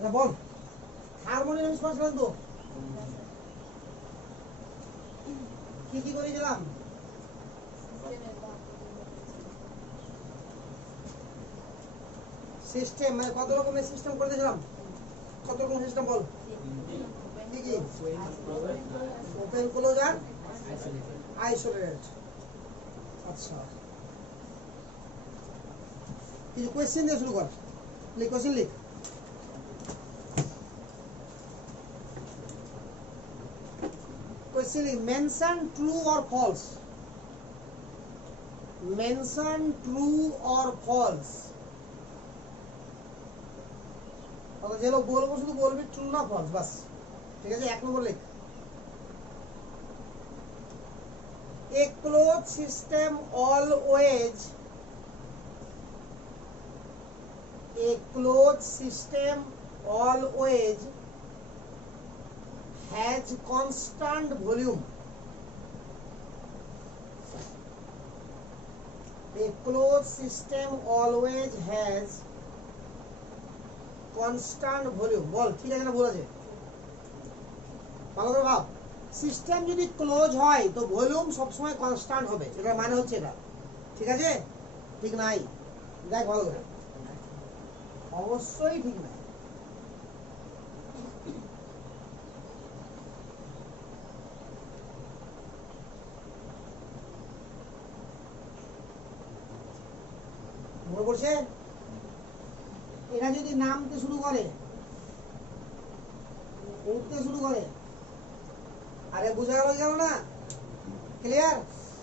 আচ্ছা বল হারমোনিয়াম স্পর্শ তো কি কি করেছিলাম? সিস্টেম মানে কত রকমের সিস্টেম করে দিয়েছিলাম? কত রকম সিস্টেম বল? কি কি? ওপেন ক্লোজ আর আইসোলেটেড। আচ্ছা কিছু কোয়েশ্চেন দিয়ে শুরু কর। লিখ কোয়েশ্চেন লিখ। কোয়েশ্চেন লিখ। Mention true or false. Mention true or false. যে লোক বলবো শুধু বলবি ট্রু না ফলস বাস। ঠিক আছে, এক নম্বর লিখ। A closed system always has constant volume. A closed system always has constant volume. বল ঠিক আছে না ভুল আছে? ভালো করে ভাব। সিস্টেম যদি ক্লোজ হয় তো ভলিউম সবসময় কনস্ট্যান্ট হবে, এটার মানে হচ্ছে এটা। ঠিক আছে? ঠিক নাই? দেখ ভালো করে। অবশ্যই ঠিক নাই। মনে পড়ছে? এরা যদি নামতে শুরু করে, উঠতে শুরু করে, আরে বোঝা গেল না? ক্লিয়ার?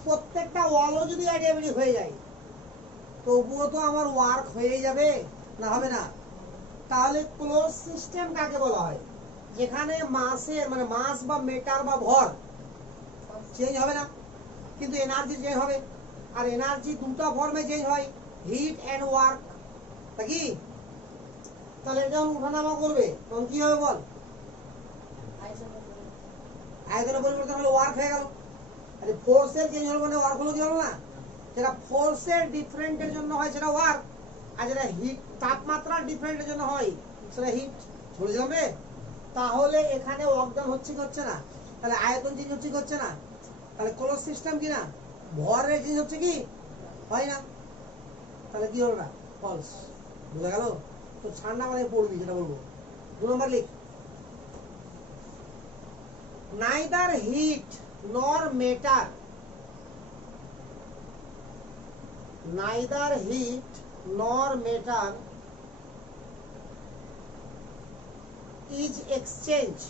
প্রত্যেকটা ওয়ালও যদি অ্যাডিয়াবিলিটি হয়ে যায় তবুও তো আমার ওয়ার্ক হয়ে যাবে না, হবে না? তাহলে ক্লোজ সিস্টেম কাকে বলা হয়? যেখানে মাসের মানে মাস বা মেটার বা ভর চেঞ্জ হবে না কিন্তু এনার্জি চেঞ্জ হবে। আর এনার্জি দুটো ফর্মে চেঞ্জ হয়, হিট এন্ড ওয়ার্ক। নাকি? তাহলে এটা যখন উঠানামা করবে তখন কি হবে বল? আয়তনের পরিবর্তন হলে ওয়ার্ক হয়ে গেল। আরে ফোর্সের চেঞ্জ হলো মানে ওয়ার্ক হলো কি হলো না? যেটা ফোর্সের ডিফারেন্টের জন্য হয় সেটা ওয়ার্ক, আর যেটা হিট তাপমাত্রার ডিফারেন্টের জন্য হয় সেটা হিট। বুঝলাম রে? তাহলে এখানে ওয়ার্কডাউন হচ্ছে কি হচ্ছে না? তাহলে আয়তন চেঞ্জ হচ্ছে কি হচ্ছে না? তাহলে ক্লোজ সিস্টেম কি না? ভরের চেঞ্জ হচ্ছে কি হয় না? তাহলে কি হলো না? ফলস। বুঝা গেল? তো ঠান্ডা মানে পড়বি যেটা বলবো। 2 নম্বর লিখ। neither heat nor matter is exchanged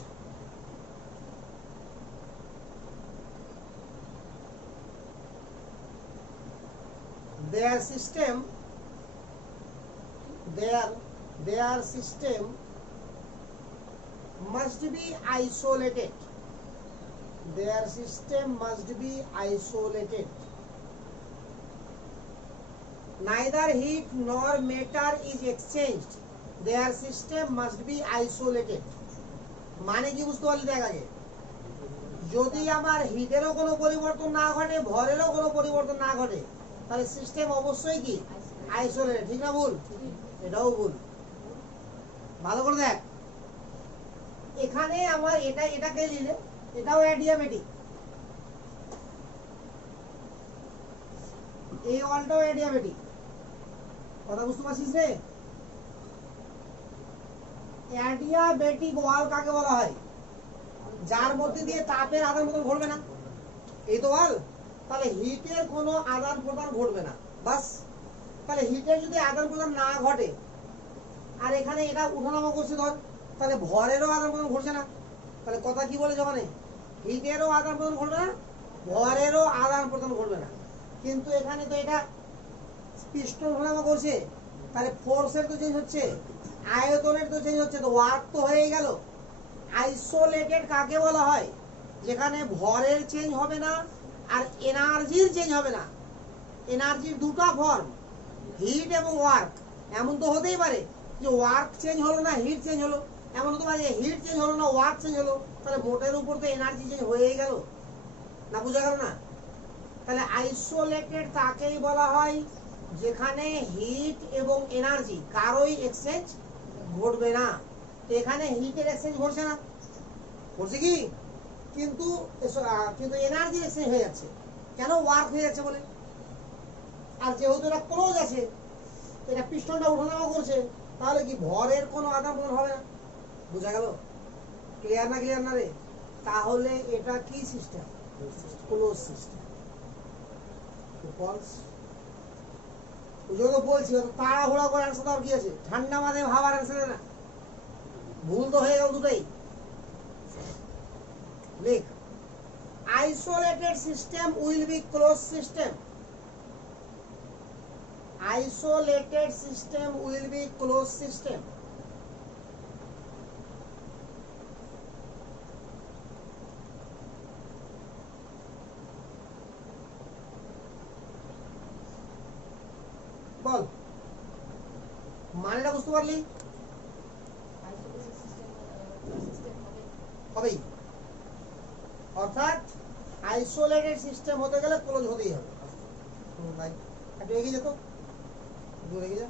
their system must be isolated. Their system must be isolated. Neither heat nor matter is exchanged. Their system must be isolated. মানে কি বুঝতে পারলি? দেখ আগে, যদি আমার হিটেরও কোনো পরিবর্তন না ঘটে, ভরেরও কোনো পরিবর্তন না ঘটে, তাহলে সিস্টেম অবশ্যই কি আইসোলেটেড। ঠিক না ভুল? এটাও ভুল। ভালো করে দেখ, এখানে আমার এটাকে নিলে এটাও অ্যাডিয়াবেটিক, এই ওয়ালটাও অ্যাডিয়াবেটিক। কথা বুঝতে পারছিস রে? অ্যাডিয়াবেটিক ওয়াল কাকে বলা হয়? যার মধ্যে দিয়ে তাপের আদান প্রদান ঘটবে না, এই তো ওয়াল। তাহলে হিটের কোনো আদান প্রদান ঘটবে না, বাস। তাহলে হিটের যদি আদান প্রদান না ঘটে আর এখানে এটা উঠানামা করছে ধর, তাহলে ভরেরও আদান প্রদান ঘটছে না। তাহলে কথা কি বলে যখন হিটেরও আদান প্রদান ঘটবে না, ভরেরও আদান প্রদান ঘটবে না। কিন্তু এখানে তো এটা পিস্টন উঠানামা করছে, তাহলে ফোর্সের তো চেঞ্জ হচ্ছে, আয়তনের তো চেঞ্জ হচ্ছে, তো ওয়ার্ক তো হয়ে গেল। আইসোলেটেড কাকে বলা হয়? যেখানে ভরের চেঞ্জ হবে না আর এনার্জির চেঞ্জ হবে না। এনার্জির দুটো ফর্ম, হিট এবং ওয়ার্ক। এমন তো হতেই পারে যে ওয়ার্ক চেঞ্জ হলো না হিট চেঞ্জ হলো, এমন হতে পারে হিট চেঞ্জ হলো না ওয়ার্ক চেঞ্জ হলো। তাহলে মোটের উপর তো এনার্জি চেঞ্জ হয়েই গেল না, বুঝা গেল না? তাহলে আইসোলেটেড তাকেই বলা হয় যেখানে হিট এবং এনার্জি কারোই এক্সচেঞ্জ ঘটবে না। এখানে হিটের এক্সচেঞ্জ ঘটছে না, ঘটছে কি? কিন্তু কিন্তু এনার্জি এক্সচেঞ্জ হয়ে যাচ্ছে। কেন? ওয়ার্ক হয়ে যাচ্ছে বলে। আর যেহেতু এটা ক্লোজ আছে, এটা পিস্টনটা ওঠানামা করছে, তাহলে কি ভরের কোনো আদান প্রদান হবে না। বোঝা গেল? ক্লিয়ার না ক্লিয়ার না রে? তাহলে এটা কি সিস্টেম? Close system. ফলস। ওই জন্য বলছি তাড়াহুড়া করে অ্যান্সার দেওয়ার কি আছে? ঠান্ডা মাথায় ভাবার অ্যান্সার না, ভুল তো হয়ে গেল দুটাই। লিখ, isolated system will be close system. Isolated system will be closed system. বল, মানেটা বুঝতে পারলি? হবেই, অর্থাৎ আইসোলেটেড সিস্টেম হতে গেলে ক্লোজ হতেই হবে। একটু এগিয়ে যেত, দূর এগিয়ে যা,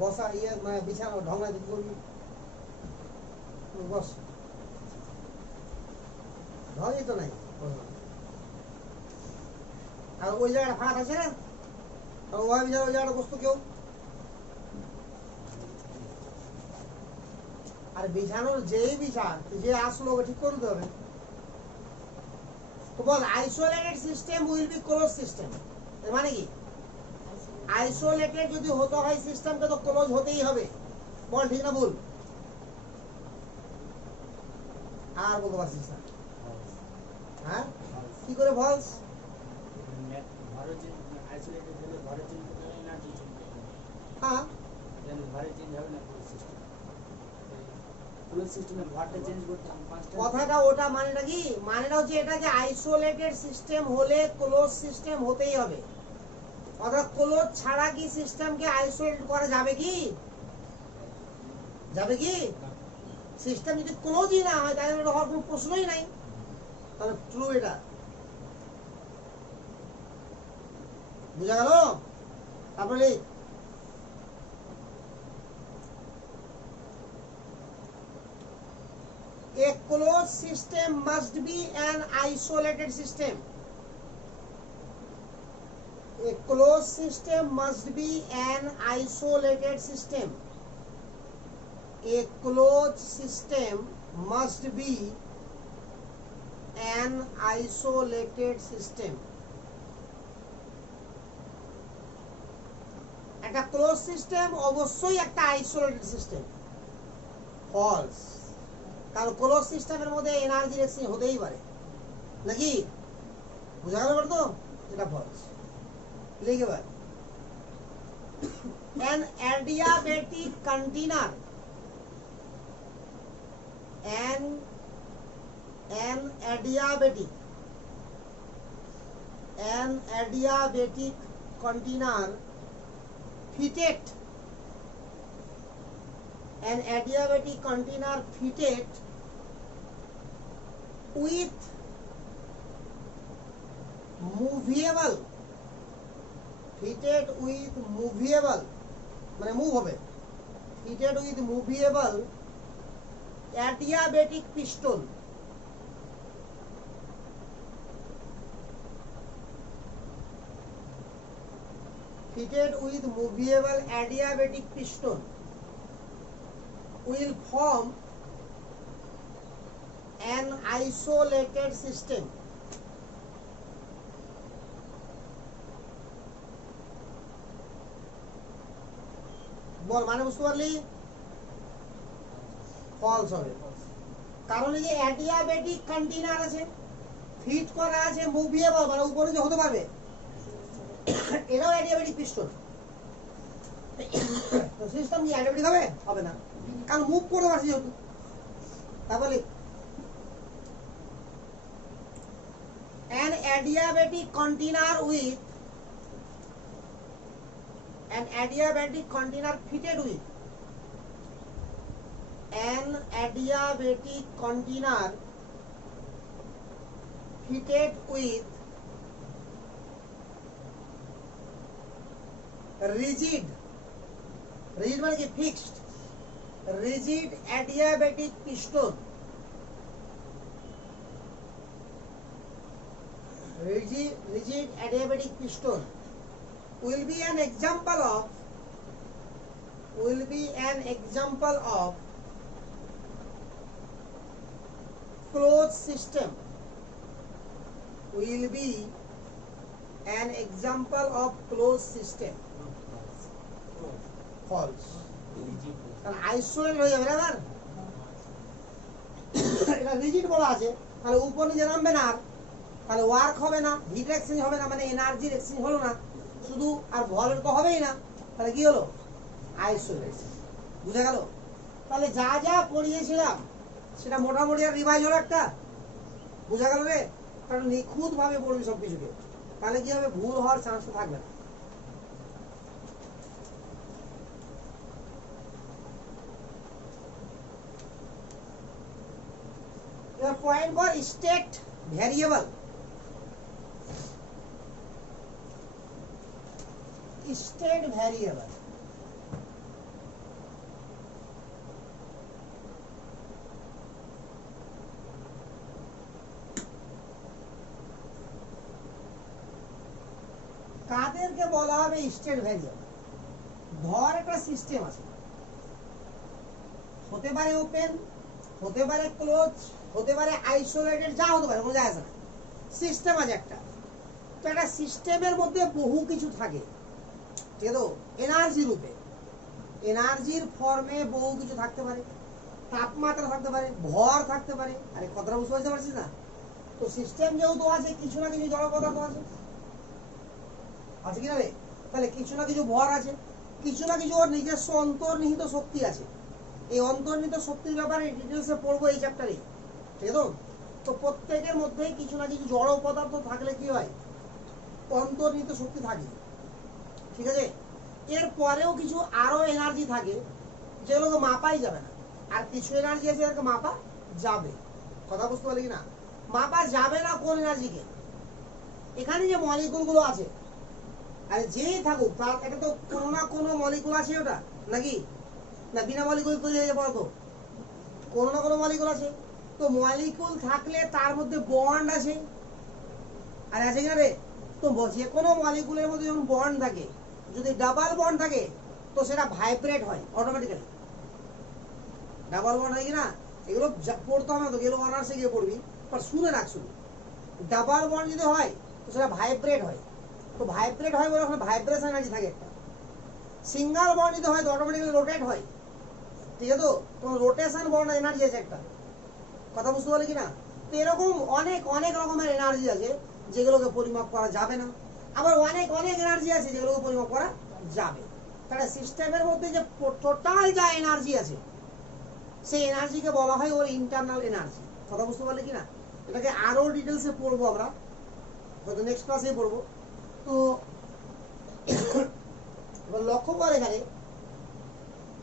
বসা ইয়ে মানে বিছানা ঢঙ্গা দিতে করবি, বস, ঢঙ্গই তো নাই। আর ওই জায়গাটা ফাঁকা আছে না, ওই জায়গাটা বসতো কেউ। আর বিছানোর যেই বিছান যে আসলো ওকে ঠিক করতে হবে। তো বল, isolated system will be close system, এর মানে কি? আইসোলেটেড যদি হতে হয় সিস্টেমকে তো ক্লোজ হতেই হবে। বল ঠিক না ভুল? আর বলতে পারছিস না? হ্যাঁ, কি করে ফলস? হ্যাঁ, কথাটা ওটা মানেটা কি? মানেটা হচ্ছে এটা যে আইসোলেটেড সিস্টেম হলে ক্লোজ সিস্টেম হতেই হবে। অর্থাৎ ক্লোজ ছাড়া কি সিস্টেমকে আইসোলেট করা যাবে কি? যাবে কি? সিস্টেম যদি ক্লোজই না হয় তাহলে এটা হওয়ার কোনো প্রশ্নই নাই। তাহলে ট্রু এটা। বুঝা গেল? তারপরে a closed system must be an isolated system. A closed system must be an isolated system. A closed system must be an isolated system. একটা ক্লোজ সিস্টেম অবশ্যই একটা আইসোলেটেড সিস্টেম। ফলস, কারণ ক্লোজ সিস্টেমের মধ্যে এনার্জি এক্সচেঞ্জ হতেই পারে নাকি? বুঝা গেল তো? এটা ফলস। লিখে এবার, an adiabatic container, an adiabatic container fitted, an adiabatic container fitted with movable, fitted with movable মানে মুভ হবে, fitted with movable adiabatic piston, fitted with movable adiabatic piston will form an isolated system. বল, মানে বুঝতে পারলি? False হবে, কারণ এই যে adiabatic container আছে, ফিট করা আছে মুভিয়েবল মানে উপরে যে হতে পারবে, এটাও অ্যাডিয়াবেটিক পিস্টন। তো সিস্টেম কি অ্যাডিয়াবেটিক হবে? হবে না, কারণ মুভ করতে পারছি যেহেতু। তারপরে an adiabatic container with an adiabatic container fitted with an adiabatic container fitted with rigid মানে কি? Fixed, rigid adiabatic piston, rigid adiabatic piston will be an example of closed system, will be an example of closed system. False. তাহলে isolate হয়ে যাবে না, এটা rigid বলা আছে, তাহলে উপর নিচে নামবে না, তাহলে ওয়ার্ক হবে না, হিট এক্সচেঞ্জ হবে না, মানে এনার্জির এক্সচেঞ্জ হলো না শুধু, আর ভলের তো হবেই না, তাহলে কি হলো? আইসোলেট। বুঝা গেল? তাহলে যা যা পড়িয়েছিলাম সেটা মোটামুটি আর রিভাইজ হলো একটা। বুঝা গেল রে? কারণ নিখুঁত ভাবে পড়বি সবকিছুকে, তাহলে কি হবে? ভুল হওয়ার চান্স থাকবে না। এবার point for state variable. State variable কাদেরকে বলা হবে স্টেট ভ্যারিয়েবল? ধর একটা সিস্টেম আছে, হতে পারে ওপেন, হতে পারে ক্লোজ, হতে পারে আইসোলেটেড, যা হতে পারে, কোনো যায় আসে না। সিস্টেম আছে একটা, তো একটা সিস্টেমের মধ্যে বহু কিছু থাকে, ঠিক আছে? এনার্জি রূপে, এনার্জির ফর্মে বহু কিছু থাকতে পারে, তাপমাত্রা থাকতে পারে, ভর থাকতে পারে। আরে কথাটা বুঝতে পারছিস না? তো সিস্টেম যেহেতু আছে, কিছু না কিছু জড় পদার্থ আছে, আছে কিনা রে? তাহলে কিছু না কিছু ভর আছে, কিছু না কিছু ওর নিজস্ব অন্তর্নিহিত শক্তি আছে। এই অন্তর্নিহিত শক্তির ব্যাপারে ডিটেলসে পড়বো এই চ্যাপ্টারে, ঠিক আছে? তো প্রত্যেকের মধ্যেই কিছু না কিছু জড় পদার্থ থাকলে কি হয়? অন্তর্নিহিত শক্তি থাকে, ঠিক আছে? এর পরেও কিছু আরো এনার্জি থাকে যেগুলোকে মাপাই যাবে না, আর কিছু এনার্জি আছে যেটাকে মাপা যাবে। কথা বুঝতে পারলি কিনা? মাপা যাবে না কোন এনার্জিকে? এখানে যে মলিকুল গুলো আছে, আরে যেই থাকুক তার এটা তো কোনো না কোনো মলিকুল আছে, ওটা নাকি না বিনা মলিকুল তৈরি হয়ে যাবে? বলতো কোনো না কোনো মলিকুল আছে, তো মলিকুল থাকলে তার মধ্যে বন্ড আছে, আর আছে কিনা রে? তো যে কোনো মলিকুলের মধ্যে যখন বন্ড থাকে, যদি ডাবল বন্ড থাকে তো সেটা ভাইব্রেট হয় অটোমেটিক্যালি। ডাবল বন্ড হয় কিনা এগুলো পড়তে হবে না তো, এগুলো অনার্সে গিয়ে পড়বি, বাট শুনে রাখ শুধু। ডাবল বন্ড যদি হয় তো সেটা ভাইব্রেট হয়, তো ভাইব্রেট হয় বলে ওখানে ভাইব্রেশন এনার্জি থাকে একটা। সিঙ্গেল বন্ড যদি হয় তো অটোমেটিক্যালি রোটেট হয়, ঠিক আছে? তো তোমার রোটেশন বন্ড এনার্জি আছে একটা। কথা বুঝতে পারলে কিনা? তো এরকম অনেক অনেক রকমের এনার্জি আছে যেগুলোকে পরিমাপ করা যাবে না, আবার অনেক অনেক এনার্জি আছে যেগুলোকে পরিমাপ করা যাবে। তাহলে সিস্টেমের মধ্যে যে টোটাল যা এনার্জি আছে সেই এনার্জিকে বলা হয় ওর ইন্টারনাল এনার্জি। কথা বুঝতে পারলে কিনা? এটাকে আরো ডিটেলসে পড়বো আমরা, হয়তো নেক্সট ক্লাসে পড়বো। তো এবার লক্ষ্য করে এখানে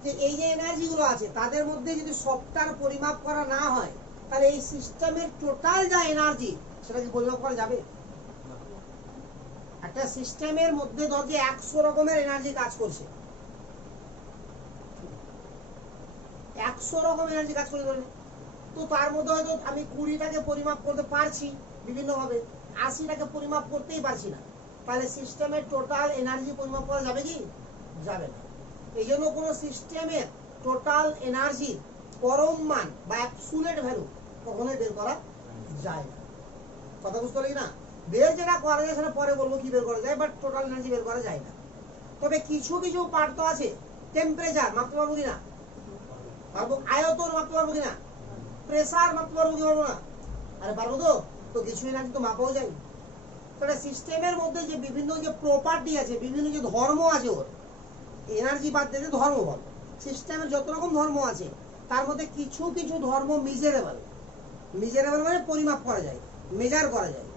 যে এই যে এনার্জি গুলো আছে তাদের মধ্যে যদি সবটার পরিমাপ করা না হয়, তাহলে এই সিস্টেমের টোটাল যা এনার্জি সেটা কি পরিমাপ করা যাবে? একটা সিস্টেমের মধ্যে ধর যে 100 রকমের এনার্জি কাজ করছে, 100 রকম এনার্জি কাজ করে ধরে, তো তার মধ্যে হয়তো আমি 20টাকে পরিমাপ করতে পারছি বিভিন্নভাবে, 80টাকে পরিমাপ করতেই পারছি না, তাহলে সিস্টেমের টোটাল এনার্জি পরিমাপ করা যাবে কি? যাবে না। এই জন্য কোনো সিস্টেমের টোটাল এনার্জি পরম মান বা অ্যাবসুলেট ভ্যালু কখনোই বের করা যায় না। কথা বুঝতে পারলি না? বের যেটা করা যায় সেটা পরে বলবো কি বের করা যায়, বাট টোটাল এনার্জি বের করা যায় না। তবে কিছু কিছু পার্ট তো আছে, টেম্পারেচার মাপতে পারবো কিনা? পারবো। আয়তন মাপতে পারবো কিনা? প্রেসার মাপতে পারবো কি পারবো না? আরে পারবো তো। তো কিছু এনার্জি তো মাপাও যায়। তাহলে সিস্টেমের মধ্যে যে বিভিন্ন যে প্রপার্টি আছে, বিভিন্ন যে ধর্ম আছে, ওর এনার্জি বাদ দিয়ে ধর্ম বল, সিস্টেমের যত রকম ধর্ম আছে তার মধ্যে কিছু কিছু ধর্ম মেজারেবল, মেজারেবল মানে পরিমাপ করা যায়, মেজার করা যায়,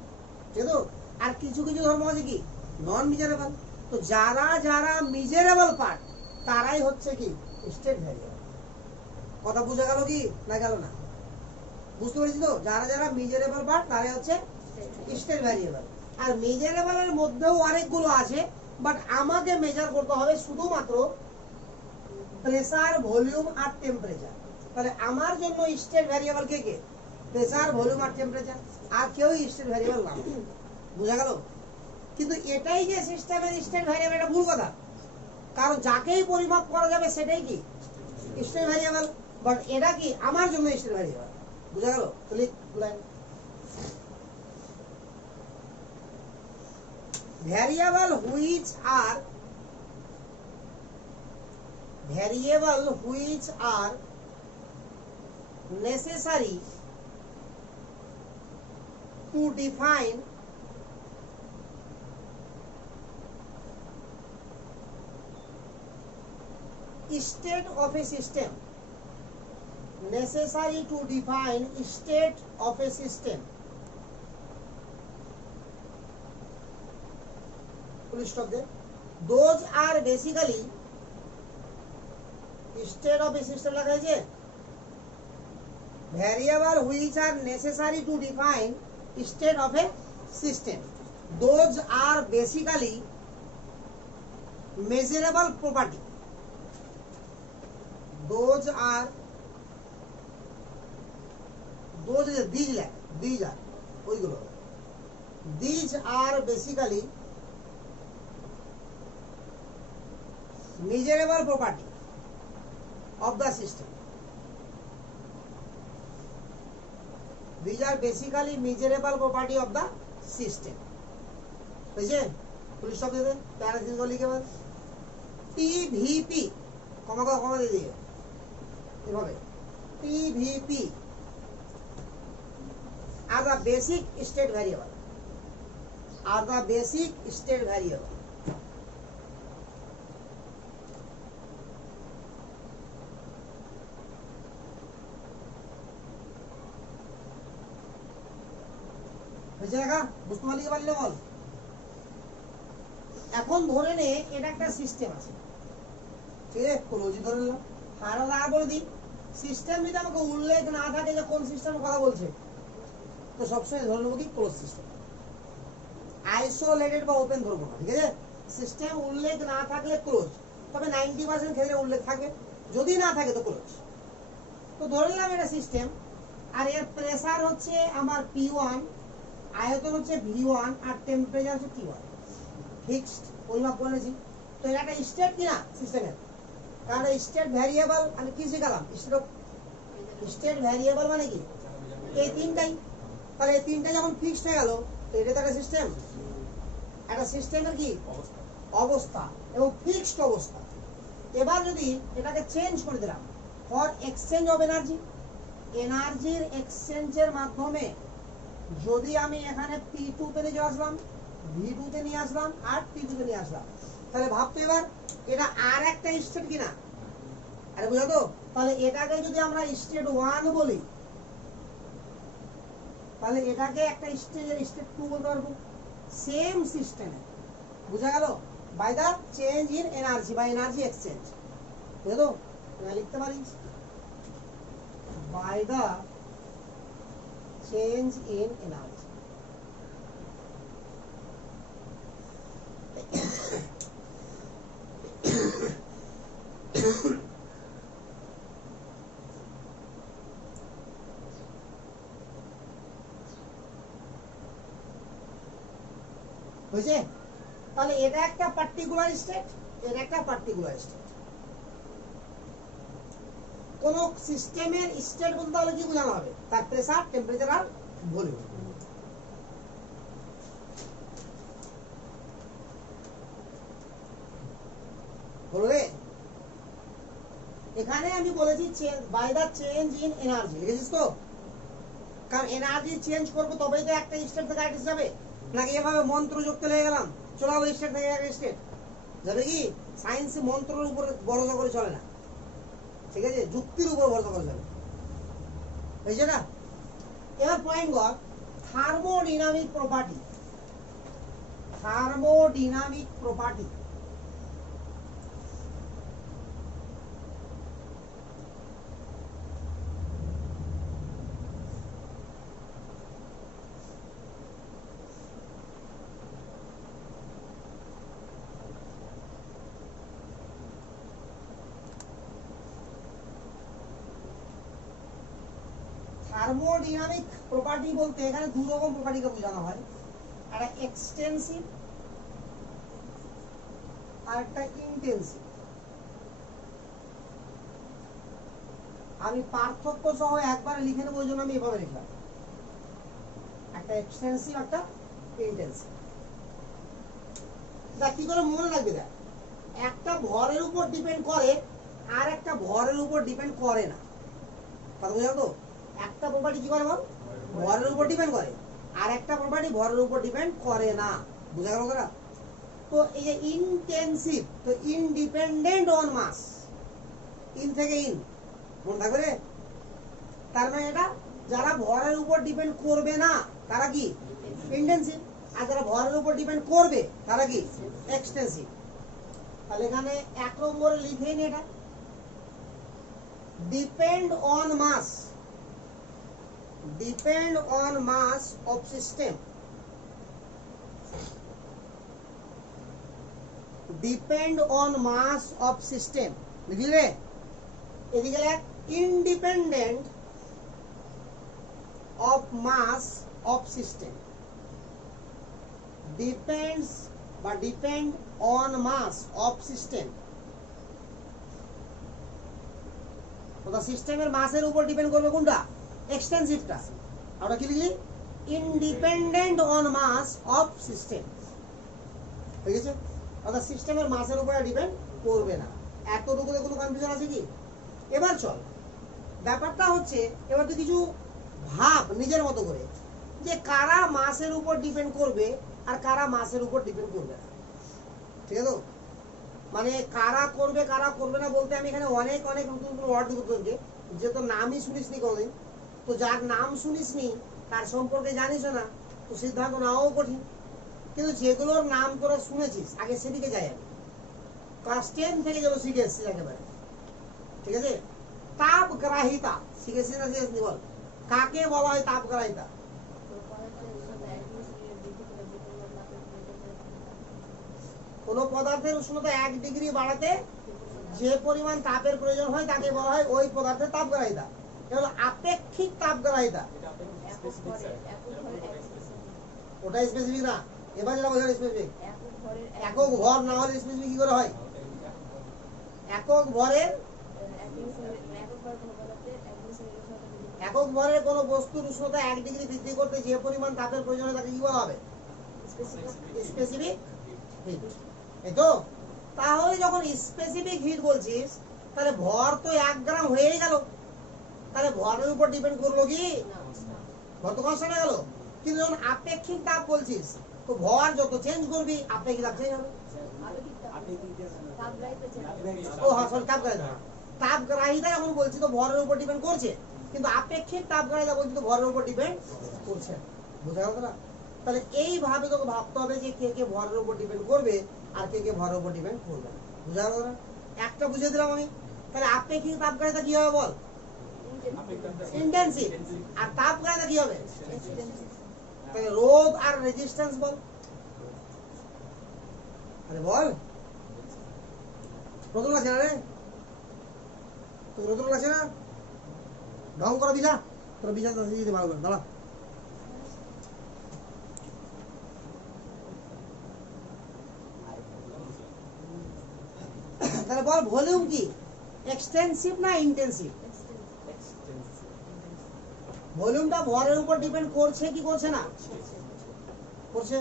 ঠিক আছে? আর কিছু কিছু ধর্ম আছে কি নন মেজারেবল। তো যারা যারা মেজারেবল পার্ট তারাই হচ্ছে কি স্টেট ভ্যারিয়েবল। কথা বুঝা গেল কি না গেল না? বুঝতে পেরেছি তো? যারা যারা মেজারেবল পার্ট তারাই হচ্ছে স্টেট ভ্যারিয়েবল। আর মেজারেবলের মধ্যেও অনেকগুলো আছে, বাট আমাকে মেজার করতে হবে শুধুমাত্র প্রেসার ভলিউম আর টেম্পারেচার। তাহলে আমার জন্য স্টেট ভ্যারিয়েবল কে কে? প্রেসার ভলিউম আর টেম্পারেচার, আর কেউ স্টেট ভ্যারিয়েবল না। বুঝা গেল? কিন্তু এটাই যে সিস্টেমের স্টেট ভ্যারিয়েবল, এটা ভুল কথা। কারণ যাকেই পরিমাপ করা যাবে সেটাই কি স্টেট ভ্যারিয়েবল, বাট এটা কি আমার জন্য স্টেট ভ্যারিয়েবল। বুঝা গেল? Click variable which are necessary to define state of a system, necessary to define state of a system. Full stop there. Those are basically state of a system লেখা আছে। variable which are necessary to define state of a system. Those are basically measurable property. These are basically measurable property of the system. These are basically measurable property of the system. বুঝছেন? Full stop দিয়ে দেন, paragraph লিখে বল টিভিপি কমা দিয়ে দিও এভাবে। টিভিপি are the basic state variable, বুঝতে পারলে বল। এখন ধরে নে এটা একটা সিস্টেম আছে, ঠিক আছে? ক্লোজই ধরে নিলাম। আর বলে দিই, সিস্টেম যদি আমাকে উল্লেখ না থাকে যে কোন সিস্টেমের কথা বলছে, তো সবসময় ধরে নেবো কি ক্লোজ সিস্টেম। আইসোলেটেড বা ওপেন ধরবো না, ঠিক আছে? সিস্টেম উল্লেখ না থাকলে ক্লোজ, তবে 90% ক্ষেত্রে উল্লেখ থাকবে, যদি না থাকে তো ক্লোজ। তো ধরে নিলাম এটা সিস্টেম, আর এর প্রেসার হচ্ছে আমার P1, আয়তন হচ্ছে V1, আর টেম্পারেচার হচ্ছে T1, ফিক্সড পরিমাপ করেছি। তো এটা একটা স্টেট কিনা সিস্টেমের, কারণ স্টেট ভ্যারিয়েবল আমি কি শিখালাম? স্টেট ভ্যারিয়েবল মানে কি? এই তিনটাই। তাহলে এই তিনটা যখন ফিক্সড হয়ে গেল, তো এটা তো একটা সিস্টেম। একটা সিস্টেমের কি অবস্থা এবং ফিক্সড অবস্থা। এবার যদি এটাকে চেঞ্জ করে দিলাম ফর এক্সচেঞ্জ অফ এনার্জি, এনার্জির এক্সচেঞ্জের মাধ্যমে যদি আমি এখানে P2 তে নিয়ে আসলাম, V2 তে নিয়ে আসলাম, আর T2 তে নিয়ে আসলাম, তাহলে ভাবতো এবার এটা আর একটা স্টেট কিনা। আরে বুঝলো তো? তাহলে এটাকে যদি আমরা স্টেট 1 বলি, তাহলে এটাকে একটা স্টেট 2 বলতে পারবো, সেম সিস্টেমে। বুঝা গেল? By the change in energy বা এনার্জি এক্সচেঞ্জ। বুঝলো তো? লিখতে পারিস by the change in energy. বুঝছে? তাহলে এটা একটা পার্টিকুলার স্টেট, এটা একটা পার্টিকুলার স্টেট। কোন সিস্টেমের স্টেট বলতে হলে কি বোঝানো হবে? তার প্রেসার, টেম্পারেচার আর ভলিউম। বলবে এখানে আমি বলেছি by the change in energy, লিখেছিস তো? কারণ এনার্জি চেঞ্জ করবো তবেই তো একটা স্টেট থেকে আরেকটা যাবে, নাকি এভাবে মন্ত্র যুক্ত লেগে গেলাম চলে গেল স্টেট থেকে একটা স্টেট যাবে? কি সায়েন্স মন্ত্রের উপর ভরসা করে চলে না, ঠিক আছে? যুক্তির উপর ভরসা করে চলে, বুঝছে না? এবার পয়েন্ট কর thermodynamic property. Thermodynamic property thermodynamic property বলতে এখানে দুই রকম প্রপার্টিকে বোঝানো হয়, একটা এক্সটেন্সিভ আর একটা ইন্টেন্সিভ। আমি পার্থক্য সহ একবারে লিখে নেবো, ওই জন্য আমি এভাবে লিখলাম, একটা এক্সটেন্সিভ একটা ইন্টেন্সিভ। দেখ কি করে মনে রাখবে, দেখ একটা ভরের উপর ডিপেন্ড করে আর একটা ভরের উপর ডিপেন্ড করে না, কথা বুঝলাম তো? একটা প্রপার্টি কি করে বল, ভরের উপর ডিপেন্ড করে, আর একটা প্রপার্টি ভরের উপর ডিপেন্ড করে না, বুঝা গেল না? তো এই যে ইনটেনসিভ, তো ইনডিপেন্ডেন্ট অন মাস, ইন থেকে ইন, মনে থাকবে রে? তার মানে এটা যারা ভরের উপর ডিপেন্ড করবে না তারা কি ইনটেনসিভ, আর যারা ভরের উপর ডিপেন্ড করবে তারা কি এক্সটেন্সিভ। তাহলে এখানে 1 নম্বরে লিখে নি, এটা depend on mass, depend on mass of system, depend on mass of system, বুঝলি? এদিকে লেখ independent of mass of system, depends বা depend on mass of system. ওটা সিস্টেমের মাসের উপর ডিপেন্ড করবে কোনটা, এক্সটেন্সিভটা। ওটা কি লিখলি, independent on mass of system, ঠিক আছে? অর্থাৎ সিস্টেমের মাসের উপরে ডিপেন্ড করবে না। এতটুকুতে কোনো কনফিউশন আছে কি? এবার চল, ব্যাপারটা হচ্ছে এবার তুই কিছু ভাব নিজের মতো করে, যে কারা মাসের উপর ডিপেন্ড করবে আর কারা মাসের উপর ডিপেন্ড করবে না, ঠিক আছে? মানে কারা করবে কারা করবে না বলতে আমি এখানে অনেক অনেক নতুন নতুন ওয়ার্ড দিব তোকে, যে তোর নামই শুনিসনি কোনোদিন, তো যার নাম শুনিসনি তার সম্পর্কে জানিস না, তো সিদ্ধান্ত নেওয়াও কঠিন। কিন্তু যেগুলোর নাম তোরা শুনেছিস আগে সেদিকে যাই আমি। ক্লাস 10 থেকে যেগুলো শিখে এসছিস একেবারে, ঠিক আছে? তাপগ্রাহিতা শিখেছিস না, শিখেছিস? বল কাকে বলা হয় তাপগ্রাহিতা? কোন পদার্থের উষ্ণতা 1 ডিগ্রি বাড়াতে যে পরিমাণ তাপের প্রয়োজন হয় তাকে বলা হয় ওই পদার্থের তাপগ্রাহিতা। এটা হলো আপেক্ষিক তাপগ্রাহিতা, ওটা স্পেসিফিক না। এবার যেটা বোঝা স্পেসিফিক, একক ভর না হলে স্পেসিফিক কি করে হয়? একক ভরের, একক ভরের কোন বস্তুর উষ্ণতা 1 ডিগ্রি বৃদ্ধি করতে যে পরিমাণ তাপের প্রয়োজন হয় তাকে কি বলা হবে? Specific hit. এই তো, তাহলে যখন স্পেসিফিক হিট বলছিস তাহলে ভর তো 1 গ্রাম হয়েই গেল, তাহলে ভরের উপর ডিপেন্ড করলো কি? ভর তো কনস্ট্যান্ট হয়ে গেল। কিন্তু যখন আপেক্ষিক তাপ বলছিস তো ভর যত চেঞ্জ করবি আপেক্ষিক তাপ চেঞ্জ হবে। ও হ্যাঁ, সরি, তাপগ্রাহিতা। তাপগ্রাহিতা যখন বলছি তো ভরের উপর ডিপেন্ড করছে, কিন্তু আপেক্ষিক তাপগ্রাহিতা বলছি তো ভরের উপর ডিপেন্ড করছে, বুঝা গেল না? তাহলে এইভাবে তোকে ভাবতে হবে যে কে কে ভরের উপর ডিপেন্ড করবে আর কে কে ভরের উপর ডিপেন্ড করবে না, বুঝা গেল না? একটা বুঝিয়ে দিলাম আমি। তাহলে আপেক্ষিক তাপগ্রাহিতা কি হবে বল? ইন্টেনসিভ। আর তাপগ্রাহিতা কি হবে? তাহলে রোধ আর রেজিস্ট্যান্স বল, আরে বল। প্রথম লাগছে না রে? তো প্রথম লাগছে না? ঢং করো বিজা, তোর বিজা দিতে ভালো করে দাঁড়া। তাহলে বল ভলিউম কি, এক্সটেন্সিভ না ইন্টেন্সিভ? ভলিউমটা ভরের উপর ডিপেন্ড করছে কি করছে না? করছে।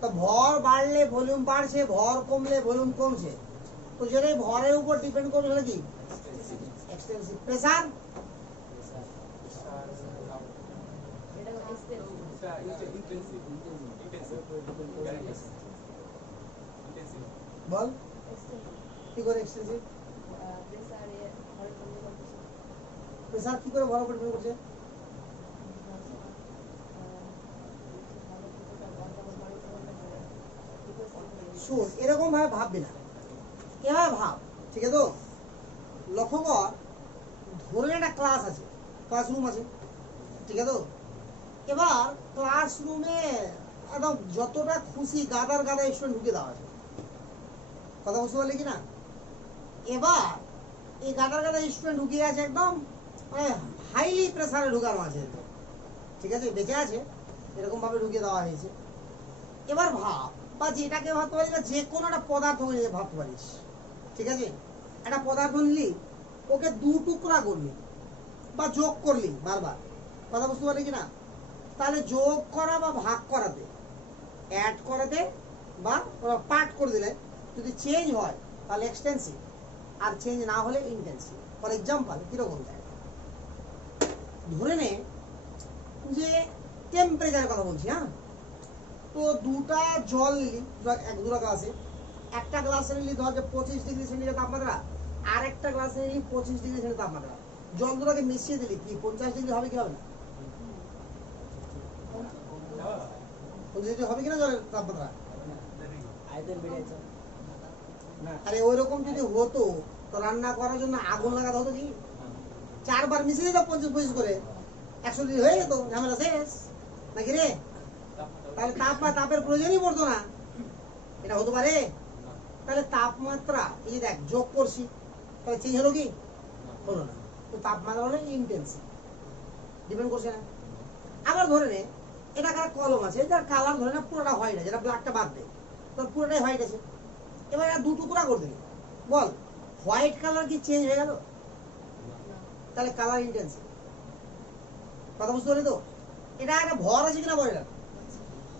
তো ভর বাড়লে ভলিউম বাড়ছে, ভর কমলে ভলিউম কমছে, তো যেটা ভরের উপর ডিপেন্ড করবে সেটা কি? এক্সটেন্সিভ। প্রেসার, বল কি করে এক্সটেন্সিভ? প্রেসার কি করে ভরের উপর ডিপেন্ড করছে? শোন, এরকম ভাবে ভাববি না, এভাবে ভাব, ঠিক আছে? তো লক্ষ্য কর, ধরে একটা ক্লাস আছে, ক্লাসরুম আছে, ঠিক আছে? তো এবার ক্লাসরুমে একদম যতটা খুশি গাদার গাদা স্টুডেন্ট ঢুকে দেওয়া আছে, কথা বুঝতে পারলি কি না? এবার এই গাদার গাদা স্টুডেন্ট ঢুকিয়ে আছে, একদম মানে হাইলি প্রেসারে ঢুকানো আছে, ঠিক আছে, বেঁচে আছে, এরকম ভাবে ঢুকিয়ে দেওয়া হয়েছে। এবার ভাব, বা যেটাকে ভাবতে পারিস, বা যে কোনো একটা পদার্থ ভাবতে পারিস, ঠিক আছে, একটা পদার্থ নিলি, ওকে দু টুকরা করলি বা যোগ করলি বারবার, কথা বুঝতে পারলি কিনা? তাহলে যোগ করা বা ভাগ করাতে, অ্যাড করাতে বা পার্ট করে দিলে যদি চেঞ্জ হয় তাহলে এক্সটেন্সিভ, আর চেঞ্জ না হলে ইন্টেন্সিভ। ফর এক্সাম্পল কিরকম যায়, ধরে নে যে টেম্পারেচারের কথা বলছি, হ্যাঁ, তো দুটা জল নিলি, দুটো গ্লাসে, একটা গ্লাসে নিলি ধর যে 25 ডিগ্রি সেন্টিগ্রেড তাপমাত্রা, আর একটা গ্লাসে নিলি 25 ডিগ্রি সেন্টিগ্রেড তাপমাত্রা, জল দুটোকে মিশিয়ে দিলি, কি 50 ডিগ্রি হবে কি হবে না? 50 ডিগ্রি হবে কিনা জলের তাপমাত্রা? আরে ওইরকম যদি হতো তো রান্না করার জন্য আগুন লাগাতে হতো কি? 4 বার মিশিয়ে দিত 25 করে, 100 ডিগ্রি হয়ে যেত, ঝামেলা শেষ নাকি রে? তাহলে তাপের প্রয়োজনই পড়তো না, এটা হতে পারে? তাহলে তাপমাত্রা এই দেখ যোগ করছি, তাহলে চেঞ্জ হলো কি? হলো না। তো তাপমাত্রা হলো ইন্টেন্সিভ, ডিপেন্ড করছে না। আবার ধরে নে এটা কার কলম আছে, যার কালার ধরে না পুরোটা হোয়াইট আছে, এটা ব্ল্যাকটা বাদ দে, তোর পুরোটাই হোয়াইট আছে, এবার এটা দু টুকরা করে দিলি, বল হোয়াইট কালার কি চেঞ্জ হয়ে গেল? তাহলে কালার ইন্টেন্সিভ, কথা বুঝতে পারলি তো? এটা একটা ভর আছে কিনা বল, এটা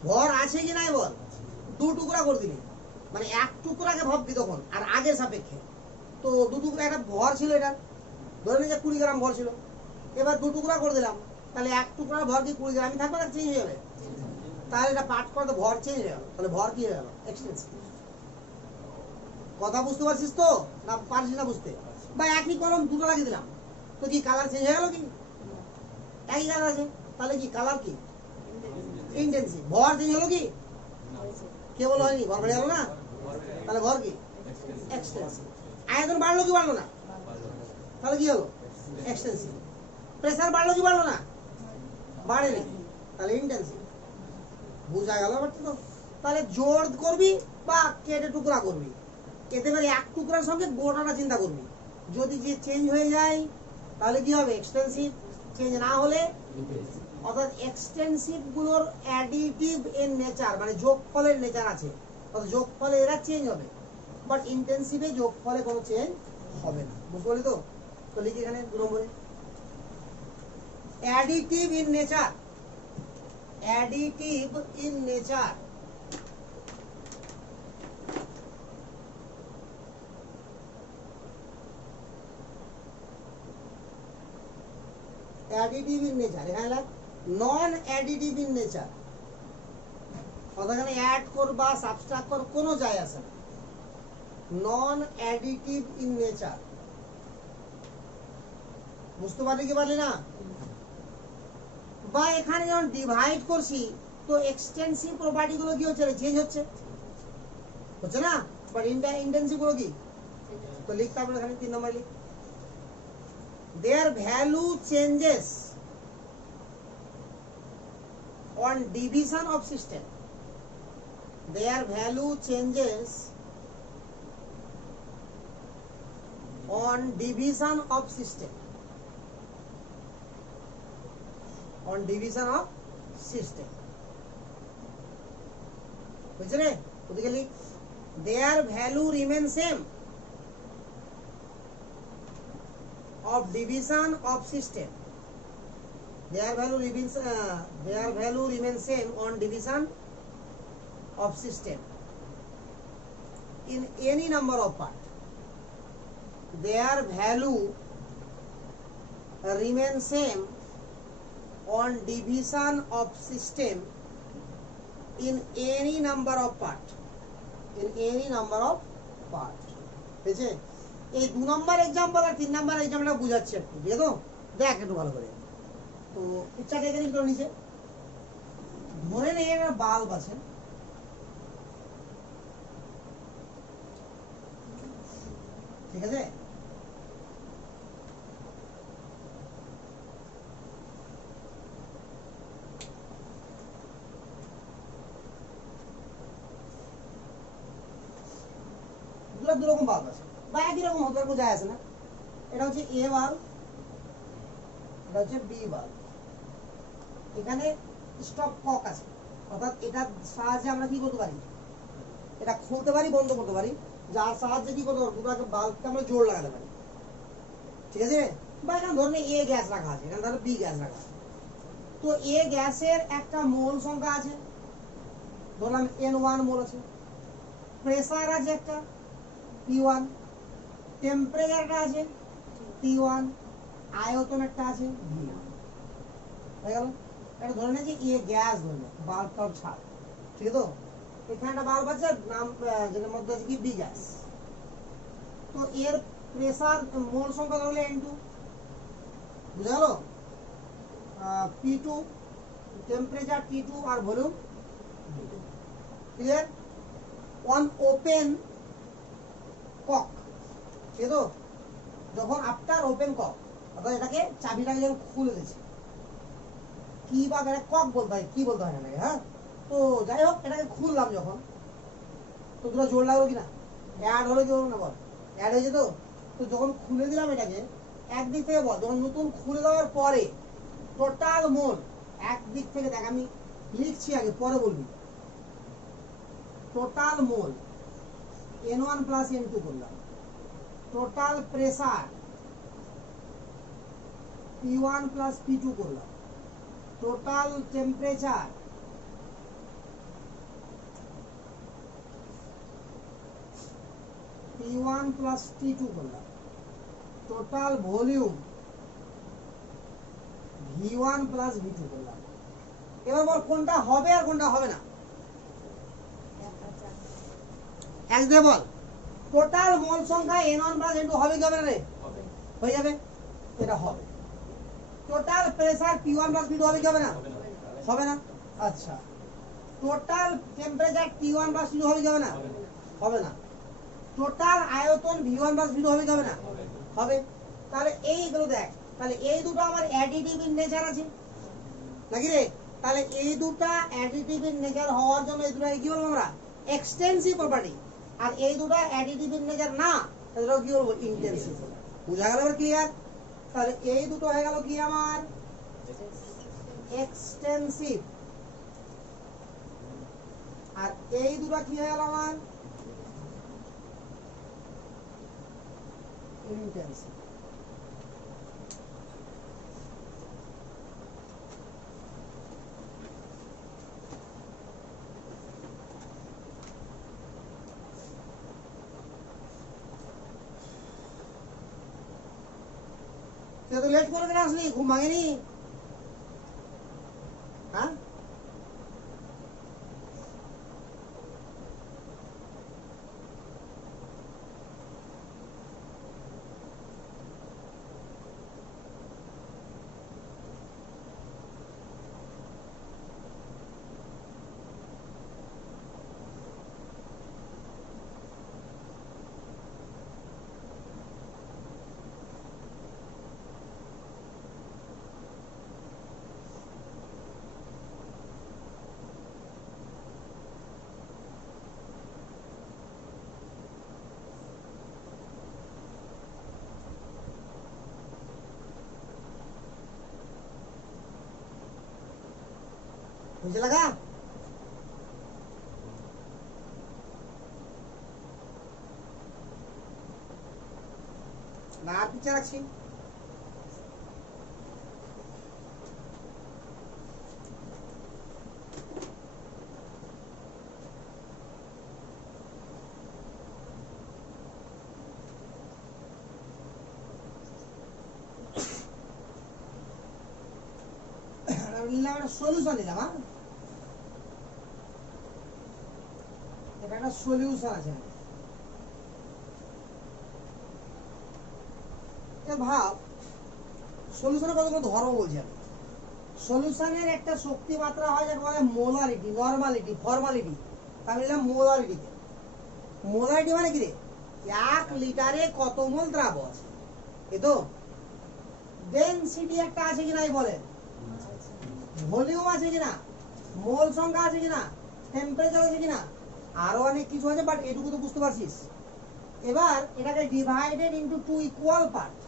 ভর আছে কি নাই বল, দু টুকরা করে দিলি, মানে এক টুকরাকে ভাববি তখন আর আগের সাপেক্ষে, তো দু টুকরা একটা ভর ছিল, এটা ধরে নি যে 20 গ্রাম ভর ছিল, এবার দু টুকরা করে দিলাম, তাহলে এক টুকরার ভর কি 20 গ্রামই থাকবে না চেঞ্জ হয়ে যাবে? তাহলে এটা পাঠ করতে ভর চেঞ্জ হয়ে গেল, তাহলে ভর কি হয়ে গেল? এক্সটেন্সিভ। কথা বুঝতে পারছিস তো, না পারছিস না বুঝতে? বা একই কলম দুটো লাগিয়ে দিলাম, তো কি কালার চেঞ্জ হয়ে গেল কি? একই কালার আছে, তাহলে কি কালার কি? ইন্টেন্সিভ। ভর চেঞ্জ হলো কি? কে বলো হয়নি? ভর বেড়ে গেল না, তাহলে ভর কি? এক্সটেন্সিভ। আয়তন বাড়লো কি বাড়লো না? তাহলে কি হলো? এক্সটেন্সিভ। প্রেসার বাড়লো কি বাড়লো না? বাড়েনি, তাহলে ইন্টেন্সিভ। বুঝা গেল ব্যাপারটা তো? তাহলে জোর করবি বা কেটে টুকরা করবি, এতে পারে এক টুকরার সঙ্গে গোটাটা চিন্তা করবি, যদি যে চেঞ্জ হয়ে যায় তাহলে কি হবে? এক্সটেন্সিভ। চেঞ্জ না হলে, অর্থাৎ এক্সটেন্সিভ গুলোর অ্যাডিটিভ এর নেচার, মানে যোগফলের নেচার আছে, অর্থাৎ যোগফলে এরা চেঞ্জ হবে, বাট ইন্টেন্সিভে যোগফলে কোনো চেঞ্জ হবে না। বুঝতে পারলি তো? তো লিখি এখানে 2 নম্বরে, additive in nature, additive in nature, additive in nature, এখানে লাগ নন অ্যাডিটিভ ইন নেচার, অর্থাৎ এখানে অ্যাড কর বা সাবট্রাক্ট কর কোনো যায় আসে না, নন অ্যাডিটিভ ইন নেচার। বুঝতে পারলি কি পারলি না? বা এখানে যখন ডিভাইড করছি তো এক্সটেন্সিভ প্রপার্টি গুলো কি হচ্ছে? চেঞ্জ হচ্ছে, হচ্ছে না? বাট ইন্টেন্সিভ গুলো কি? তো লিখতে হবে এখানে 3 নম্বর লিখ, their value changes on division of system, their value changes on division of system, on division of system, বুঝছ রে? ওদিকে লিখ, their value remain same of division of system, their value remains same on division of system in any number of part, their value remain same on division of system in any number of part, in any number of part, বুঝছে? এই 2 নম্বর example আর 3 নম্বর एग्जांपलটা বুঝাচ্ছি একটু, দিয়ে দাও দেখ একটু ভালো করে। তো পিকচারটা এখানে একটু নিচে ধরে নে একটা বাল্ব আছে, ঠিক আছে, দু রকম বাল্ব আছে বা একই রকম হতে পারে, বোঝা আছে না? এটা হচ্ছে এ বাল্ব, এটা হচ্ছে বি বাল্ব। এখানে স্টপ কক আছে, অর্থাৎ এটার সাহায্যে আমরা কি করতে পারি, এটা খুলতে পারি বন্ধ করতে পারি, যার সাহায্যে কি করতে পারি, দুটো বাল্বকে আমরা জোর লাগাতে পারি, ঠিক আছে। বা এখানে ধরুন এ গ্যাস রাখা আছে, এখানে ধরো বি গ্যাস রাখা আছে। তো এ গ্যাসের একটা মোল সংখ্যা আছে, ধরলাম N1 মোল আছে, প্রেসার আছে একটা P1, টেম্পারেচারটা আছে T1, আয়তন একটা আছে V1, হয়ে গেল। এটা ধরে নিয়ে যে এ গ্যাস ধরে নে, বাল্ব টাল্ব ছাড়, ঠিক আছে। তো এখানে একটা বাল্ব আছে, নাম যেটার মধ্যে আছে কি বি গ্যাস। তো এর প্রেসার মোল সংখ্যা ধরলে N2, বুঝা গেল। P2, টেম্পারেচার T2 আর volume, clear. On open cock, ঠিক আছে। যখন আফটার ওপেন কক, অর্থাৎ এটাকে চাবিটাকে যখন খুলে দিচ্ছে, কি বা কক বলতে হয়, কি বলতে হয় না, হ্যাঁ। তো যাই হোক, এটাকে খুললাম যখন, তো দুটো জোর লাগলো কিনা, অ্যাড হলো কি হলো না বল, অ্যাড হয়েছে। তো তো যখন খুলে দিলাম এটাকে, একদিক থেকে বল, যখন নতুন খুলে দেওয়ার পরে টোটাল মোল, একদিক থেকে দেখ আমি লিখছি আগে, পরে বলবি। Total mole N1 plus N2 করলাম, total pressure P1 plus P2 করলাম, total temperature T1 plus T2 করলাম, total volume V1 plus V2 করলাম। এবার বল কোনটা হবে আর কোনটা হবে না, এক দিয়ে বল। টোটাল মোল সংখ্যা N1 প্লাস N2 হবে কি হবে না রে, হয়ে যাবে, এটা হবে। Total pressure P1 plus P2 হবে কি হবে না, হবে না। আচ্ছা, total temperature T1 plus T2 হবে কি হবে না, হবে না। টোটাল আয়তন V1 প্লাস V2 হবে কি হবে না, হবে। তাহলে এইগুলো দেখ, তাহলে এই দুটো আমার অ্যাডিটিভ ইন নেচার আছে নাকি রে, তাহলে এই দুটো অ্যাডিটিভ ইন নেচার হওয়ার জন্য এই দুটোকে কি বলবো আমরা, এক্সটেনসিভ প্রপার্টি। আর এই দুটো অ্যাডিটিভ ইন নেচার না, তাহলে কি বলবো, ইন্টেনসিভ। বুঝা গেল এবার, ক্লিয়ার। তাহলে এই দুটো হয়ে গেল কি আমার, এক্সটেনসিভ, আর এই দুটো কি হয়ে গেল আমার, ইন্টেনসিভ। তো লেট করে কেন আসলি, ঘুম ভাঙেনি, হ্যাঁ। বুঝে লাগা, না পিছে রাখছি। সলিউশন দিলাম, হ্যাঁ, এটা একটা সলিউশন আছে। ভাব সলিউশনের কতগুলো ধর্ম বলছি আমি। সলিউশনের একটা শক্তি মাত্রা হয় যাকে বলে মোলারিটি, নরমালিটি, ফর্মালিটি। আমি নিলাম মোলারিটিতে। মোলারিটি মানে কি রে, 1 লিটারে কত মোল দ্রাব আছে, এই তো। ডেনসিটি একটা আছে কিনা বলেন, ভলিউম আছে কিনা, মোল সংখ্যা আছে কিনা, টেম্পারেচার আছে কিনা, আরো অনেক কিছু আছে, বাট এটুকু তো বুঝতে পারছিস। এবার এটাকে ডিভাইডেড ইনটু 2 ইকুয়াল পার্ট,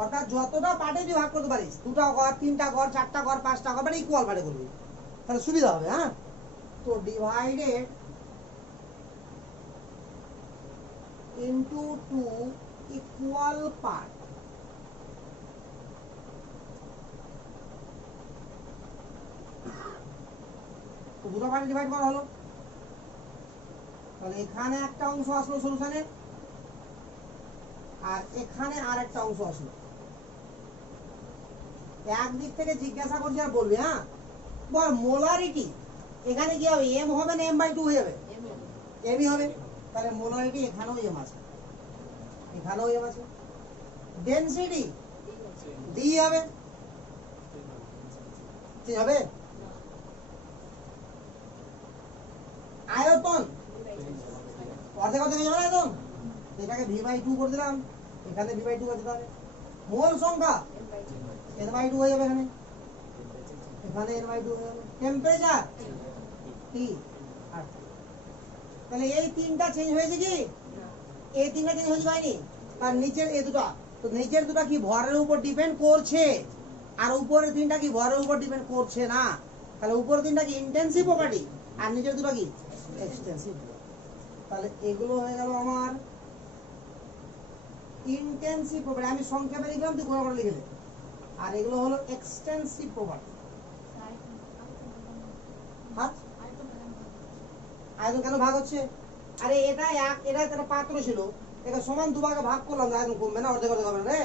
অর্থাৎ যতটা পার্টে তুই ভাগ করতে পারিস, 2টা ঘর, 3টা ঘর, 4টা ঘর, 5টা ঘর, মানে ইকুয়াল পার্টে করবি, তাহলে সুবিধা হবে। হ্যাঁ, তো ডিভাইডেড ইনটু 2 ইকুয়াল পার্ট। তো দুটো পার্টে ডিভাইড করা হলো, তাহলে এখানে একটা অংশ আসলো সলিউশনে, আর এখানে আর একটা অংশ আসলো। একদিক থেকে জিজ্ঞাসা করছি আর বলবি। হ্যাঁ, বল মোলারিটি এখানে কি হবে, এম হবে না এম বাই 2 হয়ে যাবে? এমই হবে। তাহলে মোলারিটি এখানেও এম আছে, এখানেও এম আছে। ডেনসিটি ডি হবে, কি হবে? আয়তন অর্ধেক অর্ধেক হয়ে যাবে না আয়তন, এটাকে ভি বাই 2 করে দিলাম, এখানে ভি বাই 2 আছে। তাহলে মোল সংখ্যা এন বাই 2 হয়ে যাবে, এখানে এখানে এন বাই 2 হয়ে যাবে। টেম্পারেচার টি। তাহলে এই তিনটা চেঞ্জ হয়েছে কি? এই তিনটা চেঞ্জ হয়ে যায়নি। আর নিচের এই দুটো, তো নিচের দুটো কি ভরের উপর ডিপেন্ড করছে, আর উপরের তিনটা কি ভরের উপর ডিপেন্ড করছে না। তাহলে উপরের তিনটা কি ইন্টেন্সিভ প্রপার্টি, আর নিচের দুটো কি এক্সটেন্সিভ। তাহলে এগুলো হয়ে গেল আমার ইন্টেন্সিভ প্রপার্টি, আমি সংক্ষেপে লিখলাম, তুই গোলা করে লিখে দে। আর এগুলো হলো এক্সটেন্সিভ প্রপার্টি। আয়তন কেন ভাগ হচ্ছে? আরে এটা একটা পাত্র ছিল, এটা সমান দুভাগে ভাগ করলাম, আয়তন কমবে না, অর্ধেক অর্ধেক হবে না রে।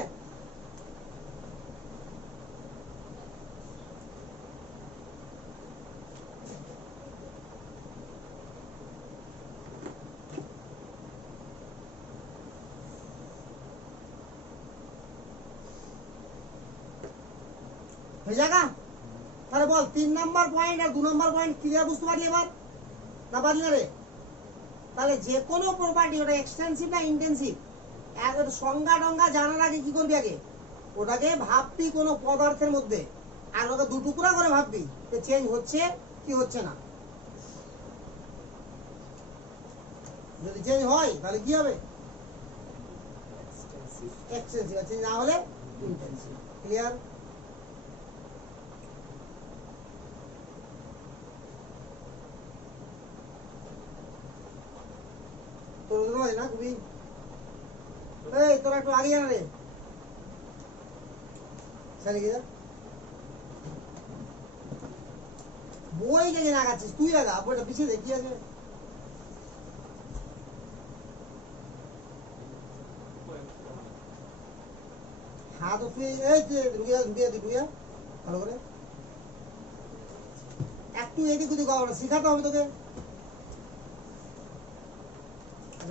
হয়ে যাগা? তাহলে বল 3 নাম্বার পয়েন্ট আর 2 নাম্বার পয়েন্ট ক্লিয়ার বুঝতে পারলি এবার না পারলি না রে? তাহলে যে কোনো প্রপার্টি, ওটা এক্সটেন্সিভ না ইন্টেন্সিভ, সংজ্ঞা টঙ্গা জানার আগে কি করবি, আগে ওটাকে ভাববি কোনো পদার্থের মধ্যে, আর ওটা দুটুকরা করে ভাববি যে চেঞ্জ হচ্ছে কি হচ্ছে না। যদি চেঞ্জ হয় তাহলে কি হবে? এক্সটেন্সিভ। চেঞ্জ না হলে ইন্টেন্সিভ। ক্লিয়ার? তোর নয় না খুবই, এই তোরা একটু আগে জানা রে, বই কে আগাচ্ছিস তুই, আগা বইটা পিছিয়ে দে, কি আছে? হ্যাঁ, তো তুই এই যে ঢুকিয়া ভালো করে একটু এদিক ওদিক শিখাতে হবে তোকে।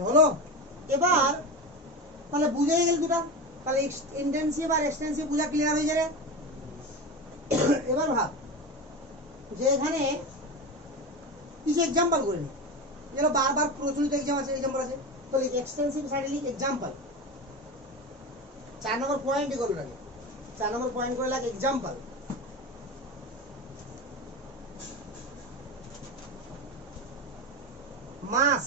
হলো? এবার তাহলে বুঝেই গেল দুটা, তাহলে ইন্টেন্সিভ আর এক্সটেন্সিভ বুঝা ক্লিয়ার হয়ে যাবে। এবার ভাব যে এখানে কিছু এক্সাম্পল করে নি, যেগুলো বারবার প্রচলিত এক্সাম্পল আছে। তো এক্সটেন্সিভ সাইডে লিখ এক্সাম্পল, 4 নম্বর পয়েন্টই করে লাগে, 4 নম্বর পয়েন্ট করে লাগে এক্সাম্পল। মাস,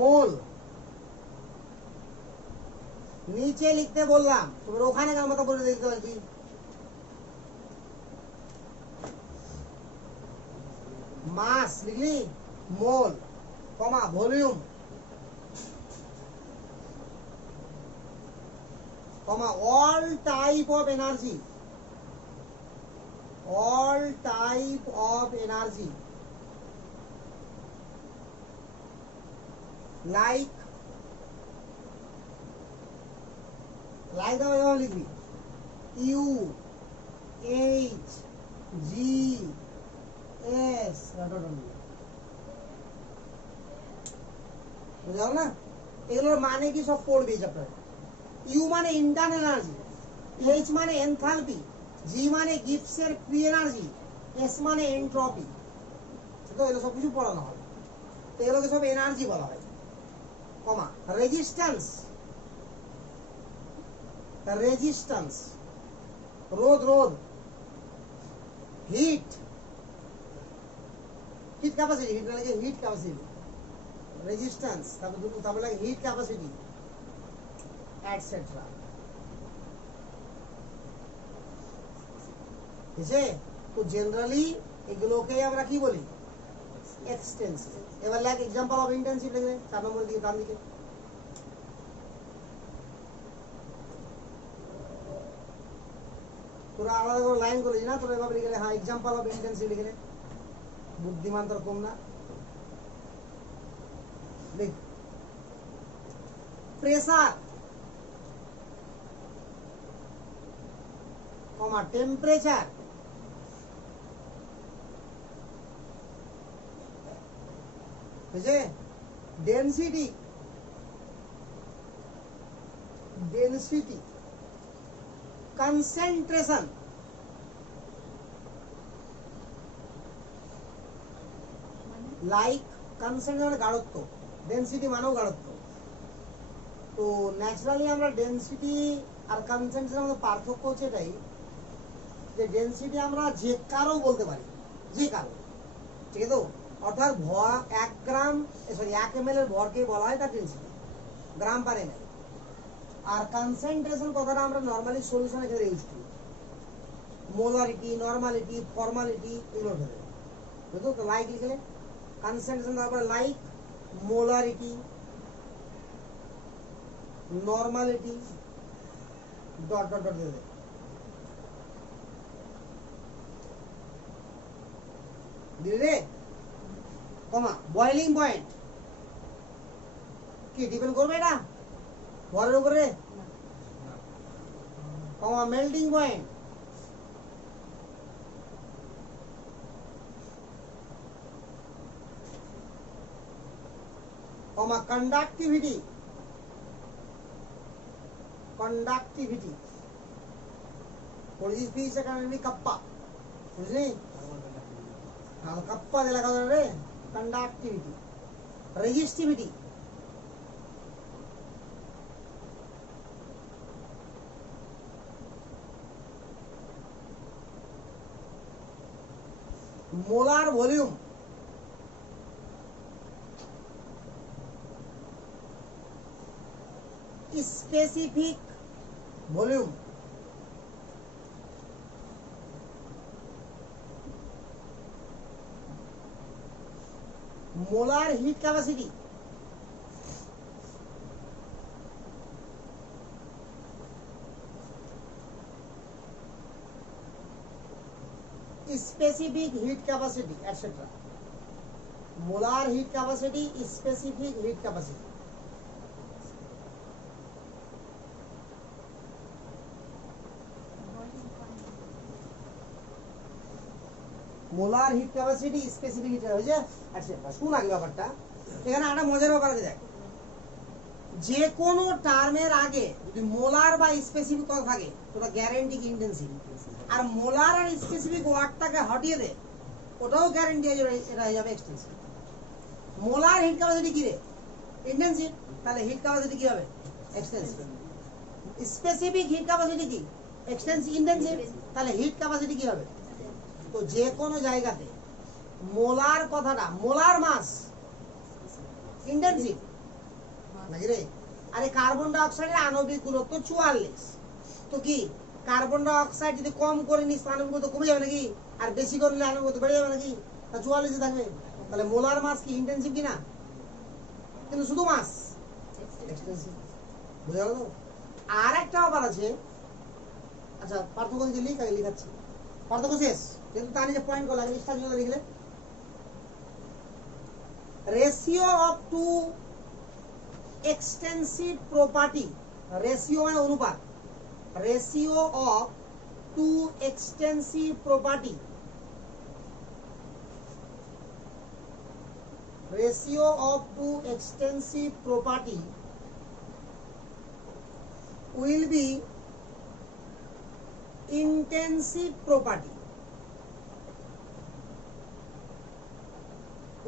মোল, নিচে লিখতে বললাম, তোমার ওখানে আমাকে বলে দিতে পারবি। মাস লিখলি, mole, comma volume, comma all type of energy, all type of energy like দাও, এভাবে লিখবি ইউ এইচ জি এস, বুঝা না? এগুলোর মানে কি সব পড়বি চ্যাপ্টারে। ইউ মানে ইন্টারনাল এনার্জি, এইচ মানে এনথালপি, জি মানে গিবসের ফ্রি এনার্জি, এস মানে এন্ট্রপি। তো এগুলো সব কিছু পড়ানো হবে, তো এগুলোকে সব এনার্জি বলা হয়। কমা রেজিস্ট্যান্স, রেজিস্ট্যান্স রোধ, হিট, হিট ক্যাপাসিটি, হিট মানে হিট ক্যাপাসিটি, রেজিস্ট্যান্স, তারপর লাগে হিট ক্যাপাসিটি এটসেট্রা। বুঝছে? তো জেনারেলি এগুলোকে আমরা কি বলি? এক্সটেন্সিভ। এবার লাইক এক্সাম্পল অফ ইন্টেন্সিভ লিখে 4 নম্বরের দিকে ডান দিকে। তোরা আলাদা করে লাইন করিস না, তোরা এভাবে লিখে হ্যাঁ এক্সাম্পল অফ ইন্টেন্সিভ লিখে। বুদ্ধিমান তোর কম না, লিখ প্রেসার কমা টেম্পারেচার বুঝছে? ডেনসিটি কনসেন্ট্রেশন, লাইক কনসেন্ট্রেশন মানে গাঢ়ত্ব, ডেনসিটি মানেও গাঢ়ত্ব। তো ন্যাচারালি আমরা ডেনসিটি আর কনসেন্ট্রেশনের মধ্যে পার্থক্য হচ্ছে এটাই যে ডেনসিটি আমরা যে কারো বলতে পারি, যে কারো, ঠিক আছে? তো অর্থাৎ 1 গ্রাম 1 ml এর ভরকে বলা হয় তার ডেনসিটি, গ্রাম পার ml। আর কনসেন্ট্রেশন কথাটা আমরা নর্মালি সলিউশনের ক্ষেত্রে ইউজ করি, মোলারিটি, নরমালিটি, ফর্মালিটি এগুলো ধরে, বুঝলো? তো লাইক লিখলে কনসেন্ট্রেশন, তারপরে like, molarity, normality, dot dot dot দেবে। দিলে কমা বয়েলিং পয়েন্ট কি ডিপেন্ড করবে এটা ভরের উপরে? কমা মেল্টিং পয়েন্ট, কমা কন্ডাক্টিভিটি পড়েছিস পিস একাডেমি কাপ্পা, বুঝলি? হ্যাঁ কাপ্পা দিয়ে লেখা যাবে রে। Conductivity, resistivity, molar volume, specific volume, molar hit capacity, specific hit capacity etcetera. Molar hit capacity, specific hit capacity. Molar hit capacity, specific hit হয়েছে। আচ্ছা শুন আগে ব্যাপারটা, এখানে একটা মজার ব্যাপার আছে দেখ, যে কোনো টার্মের আগে যদি মোলার বা স্পেসিফিক কথা থাকে তোটা গ্যারান্টি কি ইন্টেন্সিভ, আর মোলার আর স্পেসিফিক ওয়ার্ডটাকে হটিয়ে দে ওটাও গ্যারান্টি হয়ে যাবে, এটা হয়ে যাবে এক্সটেন্সিভ। মোলার হিট ক্যাপাসিটি কি রে? ইন্টেন্সিভ, তাহলে হিট ক্যাপাসিটি কি হবে? এক্সটেন্সিভ। স্পেসিফিক হিট ক্যাপাসিটি কি? এক্সটেন্সিভ, ইন্টেন্সিভ, তাহলে হিট ক্যাপাসিটি কি হবে? তো যে কোনো জায়গাতে মোলার কথাটা, মোলার মাস ইন্টেন্সিভ নাকি রে? আরে কার্বন ডাই অক্সাইডের আণবিক গুরুত্ব 44, তো কি কার্বন ডাই অক্সাইড যদি কম করে নিস আণবিক গুরুত্ব কমে যাবে নাকি? আর বেশি করলে আণবিক গুরুত্ব বেড়ে যাবে নাকি? তা 44 থাকবে। তাহলে মোলার মাস কি ইন্টেন্সিভ কিনা? কিন্তু শুধু মাস এক্সটেন্সিভ, বুঝা গেল? আর একটা ব্যাপার আছে, আচ্ছা পার্থক্য যদি লিখ আগে লিখাচ্ছি, পার্থক্য শেষ যেহেতু তার যে পয়েন্ট গুলো লাগে স্টার জন্য লিখলে, ratio of two extensive property, ratio মানে অনুপাত, ratio of two extensive property, ratio of two extensive property will be intensive property,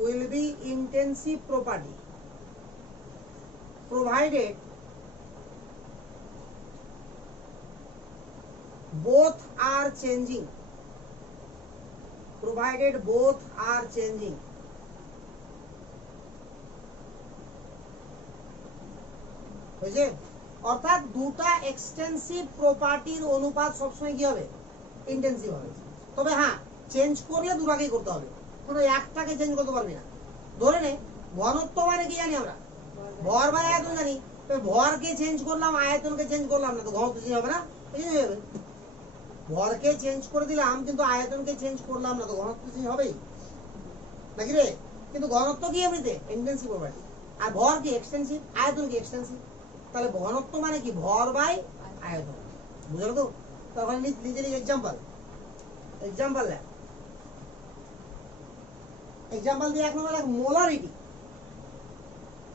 will be intensive property provided both are changing, provided both are changing, বুঝে? অর্থাৎ দুটা extensive প্রপার্টির অনুপাত সবসময় কি হবে? ইন্টেন্সিভ হবে। তবে হ্যাঁ, চেঞ্জ করলে দুটাকেই করতে হবে, কোনো একটাকে চেঞ্জ করতে পারবি না। ধরে নে ঘনত্ব মানে কি জানি আমরা? ভর বাই আয়তন জানি। ভরকে চেঞ্জ করলাম, আয়তনকে চেঞ্জ করলাম না, তো ঘনত্ব চেঞ্জ হবে না? এই হবে। ভরকে চেঞ্জ করে দিলাম কিন্তু আয়তনকে চেঞ্জ করলাম না, তো ঘনত্ব চেঞ্জ হবেই নাকি রে? কিন্তু ঘনত্ব কি এমনিতে ইন্টেন্সিভ প্রপার্টি, আর ভর কি এক্সটেন্সিভ, আয়তন কি এক্সটেন্সিভ। তাহলে ঘনত্ব মানে কি? ভর বাই আয়তন। বুঝলো তো? তখন নিজের এক্সাম্পল এক্সাম্পল দেখ। एग्जांपल दिया एक नंबर मोलारिटी।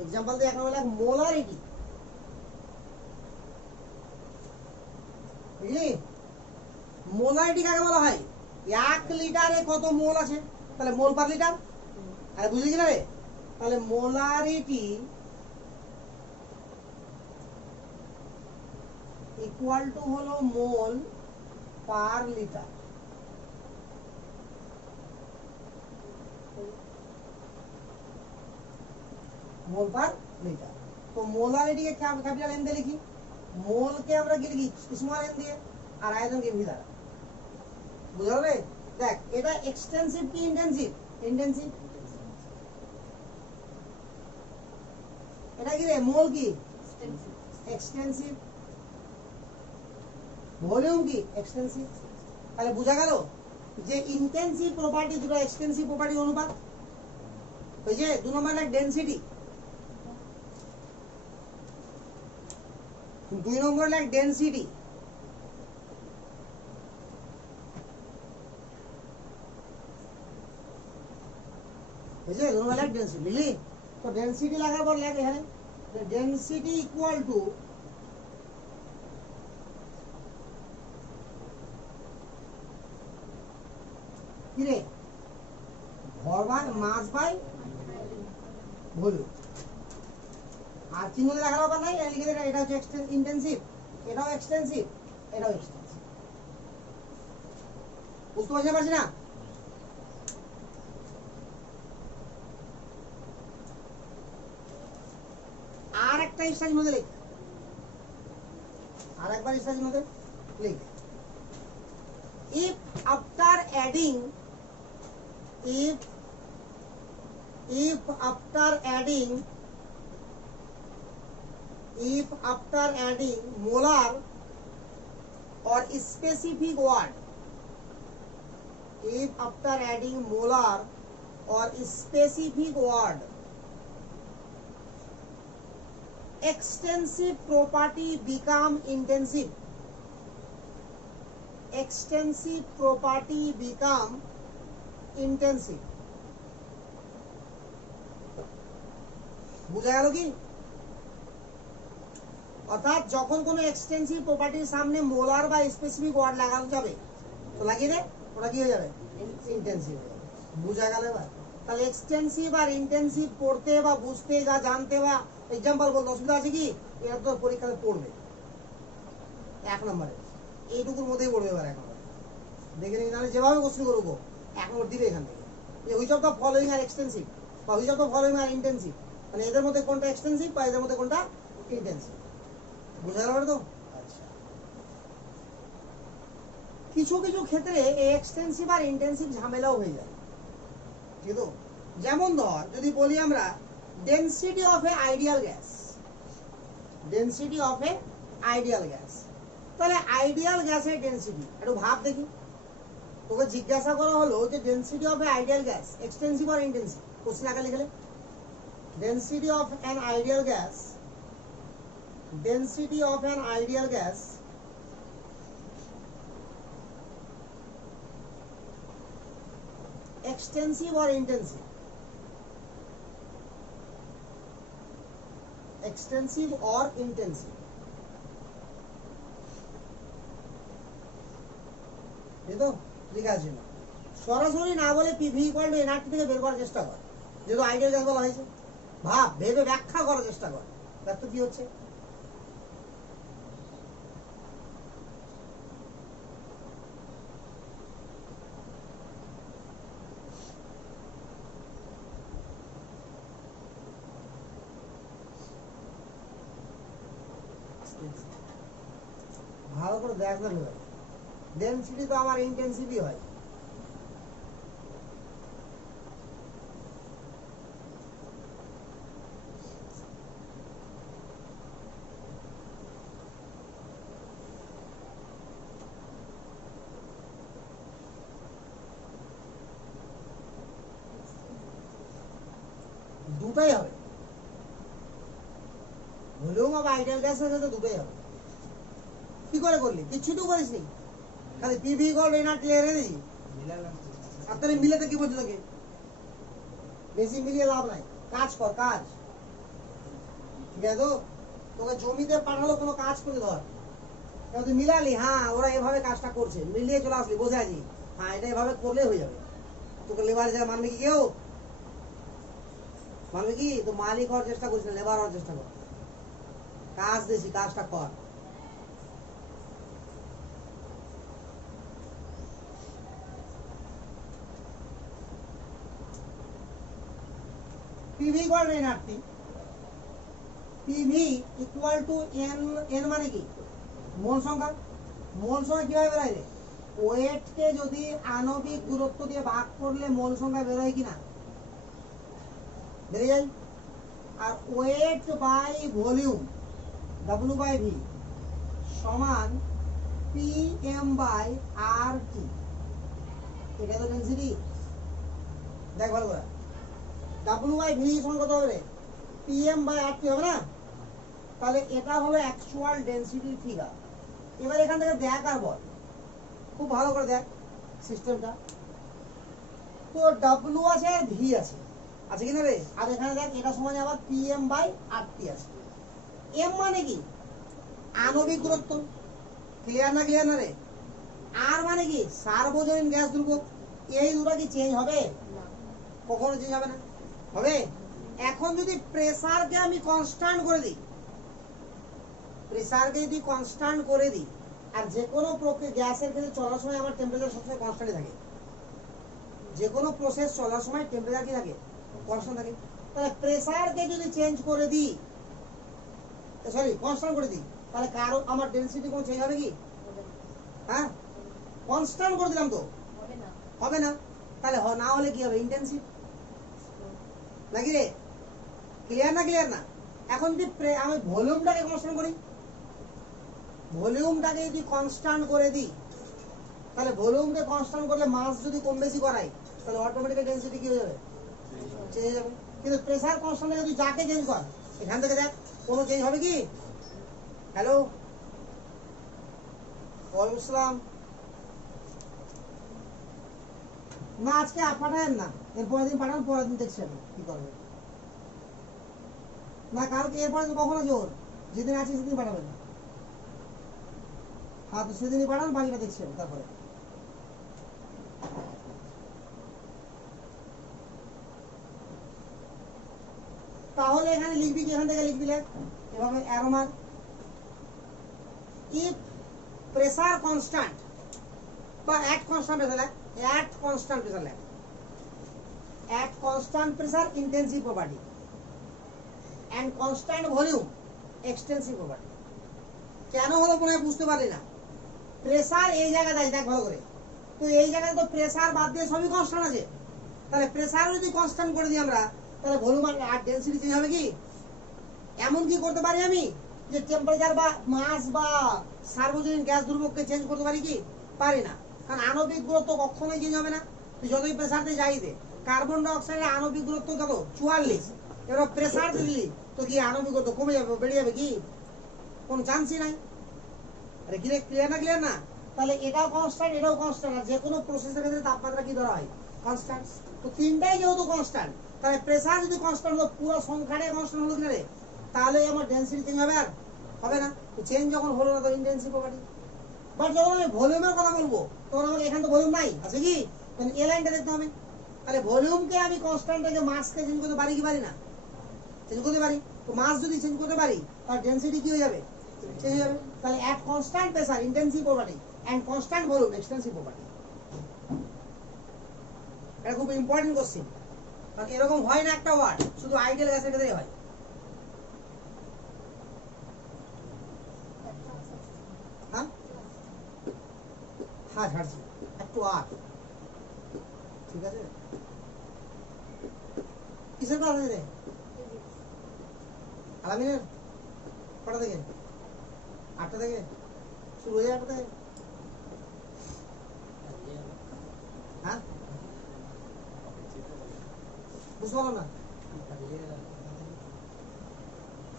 एग्जांपल दिया एक नंबर मोलारिटी। বুঝলি? মোলারিটি কাকে বলা হয়? 1 লিটারে কত মোল আছে, তাহলে মোল পার লিটার। আরে বুঝলি কিনা রে? তাহলে মোলারিটি ইকুয়াল টু হলো মোল পার লিটার। मोल पर लीटर। तो मोलारिटी के क्या कैपिटल एम दे लिखी, मोल के আমরা কি লিখি স্মল এম দিয়ে, আর আয়তন কে ভি দ্বারা। বুঝলো রে? দেখ এটা এক্সটেন্সিভ কি ইন্টেন্সিভ? ইন্টেন্সিভ। এটা কি রে? মোল কি? এক্সটেন্সিভ। ভলিউম কি? এক্সটেন্সিভ। তাহলে বোঝা গেল যে ইন্টেন্সিভ প্রপার্টি দুটো এক্সটেন্সিভ প্রপার্টির অনুপাত। ওই যে 2 নম্বর লাইক ডেনসিটি, 2 নম্বর লাইক ডেনসিটি। বুঝলে? 2 নম্বর লাইক ডেনসিটি লিখলি তো ডেনসিটি লাগার পর লেখ এখানে ডেনসিটি ইকুয়াল টু কি রে? ভর বাই মাস বাই ভলিউম। আর চিহ্ন দিয়ে রাখার ব্যাপার নাই, লিখে দে এটা হচ্ছে ইন্টেন্সিভ, এটাও এক্সটেন্সিভ, এটাও এক্সটেন্সিভ। বুঝতে পারছি না? আর একটা স্টাইল মধ্যে লিখ, আর একবার স্টাইল মধ্যে লিখ। if after adding if after adding molar or specific word, if after adding molar or specific word extensive property become intensive, extensive property become intensive। বুঝা গেল কি? অর্থাৎ যখন কোনো এক্সটেন্সিভ প্রপার্টির সামনে মোলার বা স্পেসিফিক ওয়ার্ড লাগানো যাবে, তো লাগিয়ে দে, ওটা কি হয়ে যাবে? ইন্টেন্সিভ হয়ে যাবে। বুঝা গেল এবার? তাহলে এক্সটেন্সিভ আর ইন্টেন্সিভ পড়তে বা বুঝতে বা জানতে বা এক্সাম্পল বলতে অসুবিধা আছে কি? এটা তো পরীক্ষাতে পড়বে 1 নম্বরে, এইটুকুর মধ্যেই পড়বে এবার 1 নম্বরে। দেখে নিন তাহলে যেভাবে কোশ্চেন করবো 1 নম্বর দিবে এখান থেকে, যে which of the following are extensive বা which of the following are intensive, মানে এদের মধ্যে কোনটা এক্সটেন্সিভ বা এদের মধ্যে কোনটা ইন্টেন্সিভ। বুঝা গেল তো? আচ্ছা, কিছু কিছু ক্ষেত্রে এই এক্সটেন্সিভ আর ইন্টেন্সিভ ঝামেলাও হয়ে যায়, ঠিক তো? যেমন ধর যদি বলি আমরা density of a ideal gas, density of a ideal gas, তাহলে আইডিয়াল গ্যাসের ডেনসিটি একটু ভাব দেখি। তোকে জিজ্ঞাসা করা হলো যে density of a ideal gas extensive আর ইন্টেন্সিভ, কোশ্চেন আগে লিখলে density of an ideal gas, density of an ideal gas extensive or intensive, extensive or intensive। এই তো লেখা আছে না, সরাসরি না বলে পিভি ইকুয়াল টু এনআরটি থেকে বের করার চেষ্টা কর, যেহেতু আইডিয়াল গ্যাস বলা হয়েছে। ভাব, ভেবে ব্যাখ্যা করার চেষ্টা কর, তার তো কি হচ্ছে। ভালো করে দেখ না ভাই, ডেনসিটি তো আমার ইন্টেন্সিটি হয়। দুটাই হবে, ভলিউম আর আইডিয়াল গ্যাসের সাথে দুটাই হবে। কি করে করলি? কিচ্ছু তো করিস নি, খালি পিভি কল এনআরটি এরে দিই। আপনারা মিলাতে কি বলছো তোকে? বেশি মিলিয়ে লাভ নাই, কাজ কর কাজ। ঠিক আছে তো? তোকে জমিতে পাঠালো কোনো কাজ করে ধর, তুই মিলালি, হ্যাঁ ওরা এভাবে কাজটা করছে, মিলিয়ে চলে আসলি, বোঝা আছি হ্যাঁ এটা এভাবে করলে হয়ে যাবে। তোকে লেবার হিসাবে মানবে কি কেউ? মানবে কি? তো মালিক হওয়ার চেষ্টা করিস না, লেবার হওয়ার চেষ্টা কর। কাজ দিয়েছি, কাজটা কর। PV equal to nRT, PV equal to N. N মানে কি? মোল সংখ্যা। মোল সংখ্যা কিভাবে বেরোয় রে? ওয়েট কে যদি আণবিক দূরত্ব দিয়ে ভাগ করলে মোল সংখ্যা বেরোয় কিনা? বেরিয়ে যায়। আর weight by volume W by V সমান P M by R T. এটা তো ডেনসিটি। দেখ ভালো করে, ডব্লিউ বাই ভি সমান কত হবে? পি এম বাই আর টি হবে না? তাহলে এটা হলো অ্যাকচুয়াল ডেনসিটির ফিগার। এবার এখান থেকে দেখ আর বল, খুব ভালো করে দেখ সিস্টেমটা। তো ডব্লিউ আছে আর ভি আছে, আছে কিনা রে? আর এখানে দেখ এটা সমান আবার পি এম বাই আর টি আছে। এম মানে কি? আণবিক দূরত্ব। ক্লিয়ার না? ক্লিয়ার না রে? আর মানে কি? সার্বজনীন গ্যাস ধ্রুবক। এই দুটো কি চেঞ্জ হবে? কখনো চেঞ্জ হবে না। হবে? এখন যদি প্রেসারকে আমি কনস্ট্যান্ট করে দিই, প্রেসারকে যদি কনস্ট্যান্ট করে দিই, আর যে কোনো গ্যাসের ক্ষেত্রে চলার সময় আমার টেম্পারেচার সবসময় কনস্ট্যান্টই থাকে। যে কোনো প্রসেস চলার সময় টেম্পারেচার কি থাকে? কনস্ট্যান্ট থাকে। তাহলে প্রেসারকে যদি চেঞ্জ করে দিই, সরি কনস্ট্যান্ট করে দিই, তাহলে কারো আমার ডেনসিটি কোনো চেঞ্জ হবে কি? হ্যাঁ, কনস্ট্যান্ট করে দিলাম তো হবে না। তাহলে না হলে কি হবে? ইন্টেন্সিভ নাকি রে? ক্লিয়ার না? ক্লিয়ার না? এখন যদি আমি ভলিউমটাকে কনস্ট্যান্ট করি, ভলিউমটাকে যদি কনস্ট্যান্ট করে দিই, তাহলে ভলিউমকে কনস্ট্যান্ট করলে মাস যদি কম বেশি করাই, তাহলে অটোমেটিক্যালি ডেনসিটি কি হয়ে যাবে? চেঞ্জ হয়ে যাবে। কিন্তু প্রেসার কনস্ট্যান্ট যদি যাকে চেঞ্জ কর, এখান থেকে দেখ কোনো চেঞ্জ হবে কি? হ্যালো, ওয়ালাইকুম আসসালাম। না আজকে পাঠায়েন না, এর পরের দিন পাঠান, পরের দিন দেখছেন কি করবে। না কালকে এরপরে কখনো জোর, যেদিন আছে সেদিন পাঠাবেন। হ্যাঁ তো সেদিনই পাঠান, বাকিটা দেখছেন তারপরে। তাহলে এখানে লিখবি কি? এখান থেকে লিখবি, লেখ এভাবে অ্যারো মার। ইফ প্রেসার কনস্ট্যান্ট বা অ্যাট কনস্ট্যান্ট প্রেসার, লেখ অ্যাট কনস্ট্যান্ট প্রেসার, লেখ at constant pressure intensive property and constant volume extensive property। কেন হলো মনে হয় বুঝতে পারলি না? প্রেসার এই জায়গায় আছে, দেখ ভালো করে। তো এই জায়গায় তো প্রেসার বাদ দিয়ে সবই কনস্ট্যান্ট আছে। তাহলে প্রেসার যদি কনস্ট্যান্ট করে দিই আমরা, তাহলে ভলিউম আর ডেনসিটি চেঞ্জ হবে কি? এমন কি করতে পারি আমি যে টেম্পারেচার বা মাস বা সার্বজনীন গ্যাস ধ্রুবককে চেঞ্জ করতে পারি কি? পারি না, কারণ আণবিক দূরত্ব কখনোই চেঞ্জ হবে না। তুই যতই প্রেসার দিয়ে যাই দে, কার্বন ডাই অক্সাইডের আণবিক দূরত্ব কত? 44। এবার প্রেসার দিলি তো কি আণবিক দূরত্ব কমে যাবে, বেড়ে যাবে কি? কোনো চান্সই নাই। আরে কি রে, ক্লিয়ার না? ক্লিয়ার না? তাহলে এটাও কনস্ট্যান্ট, এটাও কনস্ট্যান্ট। আর যে কোনো প্রসেসের ক্ষেত্রে তাপমাত্রা কি ধরা হয়? কনস্ট্যান্ট। তো তিনটাই যেহেতু কনস্ট্যান্ট, তাহলে প্রেসার যদি কনস্ট্যান্ট হলো, পুরো সংখ্যাটাই কনস্ট্যান্ট হলো কিনা রে? তাহলে আমার ডেনসিটি চেঞ্জ হবে? আর হবে না। তো চেঞ্জ যখন হলো না, তো ইন্টেন্সিভ প্রপার্টি। বাট যখন আমি ভলিউমের কথা বলবো, তখন আমাকে এখানে তো ভলিউম নাই, আছে কি? এ লাইনটা দেখতে হবে। তাহলে ভলিউমকে আমি কনস্ট্যান্ট থেকে মাসকে চেঞ্জ করতে পারি কি পারি না? চেঞ্জ করতে পারি। তো মাস যদি চেঞ্জ করতে পারি, তাহলে ডেনসিটি কি হয়ে যাবে? চেঞ্জ হয়ে যাবে। তাহলে at constant pressure intensive property and constant volume extensive property. এটা খুব ইম্পর্টেন্ট কোশ্চেন, কারণ এরকম হয় না একটা ওয়ার্ড, শুধু আইডিয়াল গ্যাসের ক্ষেত্রেই হয়। হ্যাঁ ছাড়ছি একটু আর ঠিক আছে কিসের ক্লাস আছে রে আলামিনের কটা থেকে 8টা থেকে শুরু হয়ে যায় 8টা থেকে হ্যাঁ বুঝতে পারলাম না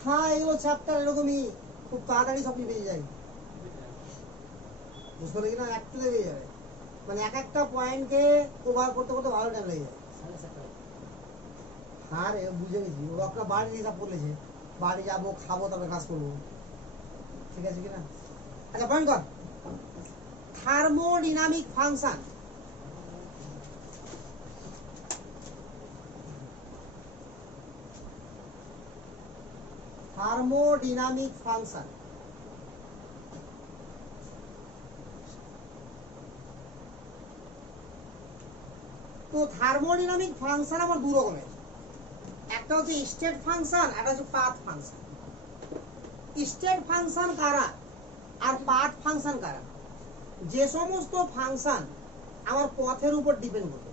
হ্যাঁ এগুলো চ্যাপ্টার এরকমই খুব তাড়াতাড়ি সব পেয়ে যায় বুঝতে পারলি কিনা একটু পেয়ে যাবে মানে এক একটা পয়েন্টকে কভার করতে করতে ভালো টাইম লেগে যায় হ্যাঁ রে বুঝে গেছি ও একটা বাড়ির হিসাব করলেছে বাড়ি যাবো খাবো তবে কাজ করবো ঠিক আছে কিনা আচ্ছা পয়েন্ট কর থার্মোডিনামিক ফাংশন থার্মোডিনামিক ফাংশন তো থার্মোডিনামিক ফাংশন আমার দু রকমের একটা হচ্ছে স্টেট ফাংশন একটা হচ্ছে পাথ ফাংশন স্টেট ফাংশন কারা আর পাথ ফাংশন কারা যে সমস্ত ফাংশন আমার পথের উপর ডিপেন্ড করবে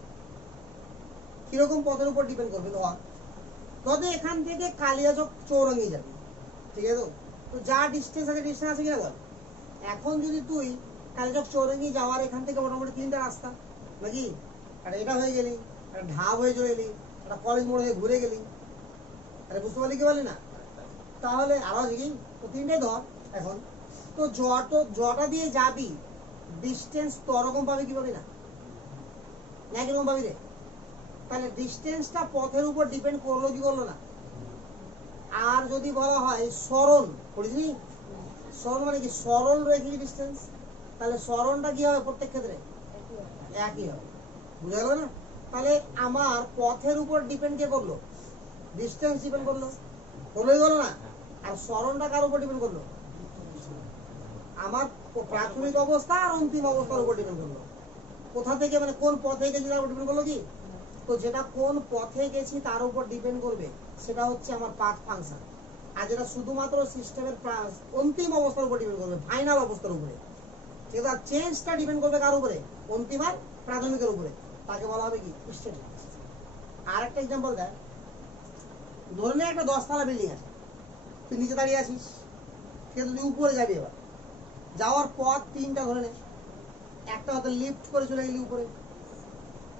কিরকম পথের উপর ডিপেন্ড করবে ধর এখান থেকে কালিয়াচক চৌরঙ্গি যাবি ঠিক আছে তো যা ডিস্টেন্স আছে কিনা বল এখন যদি তুই কালিয়াচক চৌরঙ্গি যাওয়ার এখান থেকে মোটামুটি 3টা রাস্তা নাকি একটা এটা হয়ে গেলি একটা ঢাব হয়ে চলে এলি একটা কলেজ মোড় হয়ে ঘুরে গেলি আরে বুঝতে পারলি কি বলি না তাহলে আরো আছে কি তো 3টাই ধর এখন তো জটা দিয়ে যাবি ডিস্টেন্স তো ওরকম পাবি কি পাবি না একরকম পাবি রে তাহলে ডিস্টেন্সটা পথের উপর ডিপেন্ড করলো কি করলো না আর যদি বলা হয় সরল পড়িসনি সরল মানে কি সরল রেখে ডিস্টেন্স তাহলে সরলটা কি হবে প্রত্যেক ক্ষেত্রে একই হবে বুঝা গেল না তাহলে আমার পথের উপর ডিপেন্ড কে করলো ডিস্টেন্স ডিপেন্ড করলো করলোই গেল না আর সরলটা কার উপর ডিপেন্ড করলো আমার প্রাথমিক অবস্থা আর অন্তিম অবস্থার উপর ডিপেন্ড করলো কোথা থেকে মানে কোন পথে গেছি তার উপর ডিপেন্ড করলো কি তো যেটা কোন পথে গেছি তার উপর ডিপেন্ড করবে সেটা হচ্ছে আমার পাথ ফাংশন আর যেটা শুধুমাত্র সিস্টেমের অন্তিম অবস্থার উপর ডিপেন্ড করবে ফাইনাল অবস্থার উপরে সেটা চেঞ্জটা ডিপেন্ড করবে কার উপরে অন্তিম আর প্রাথমিকের উপরে তাকে বলা হবে কি স্টেট ফাংশন আর একটা एग्जांपल দেখ ধরে নে একটা 10 তলা বিল্ডিং আছে তুই নিচে দাঁড়িয়ে আছিস কিন্তু তুই উপরে যাবি এবার যাওয়ার পথ 3টা ধরে নে একটা হয়তো লিফট করে চলে গেলি উপরে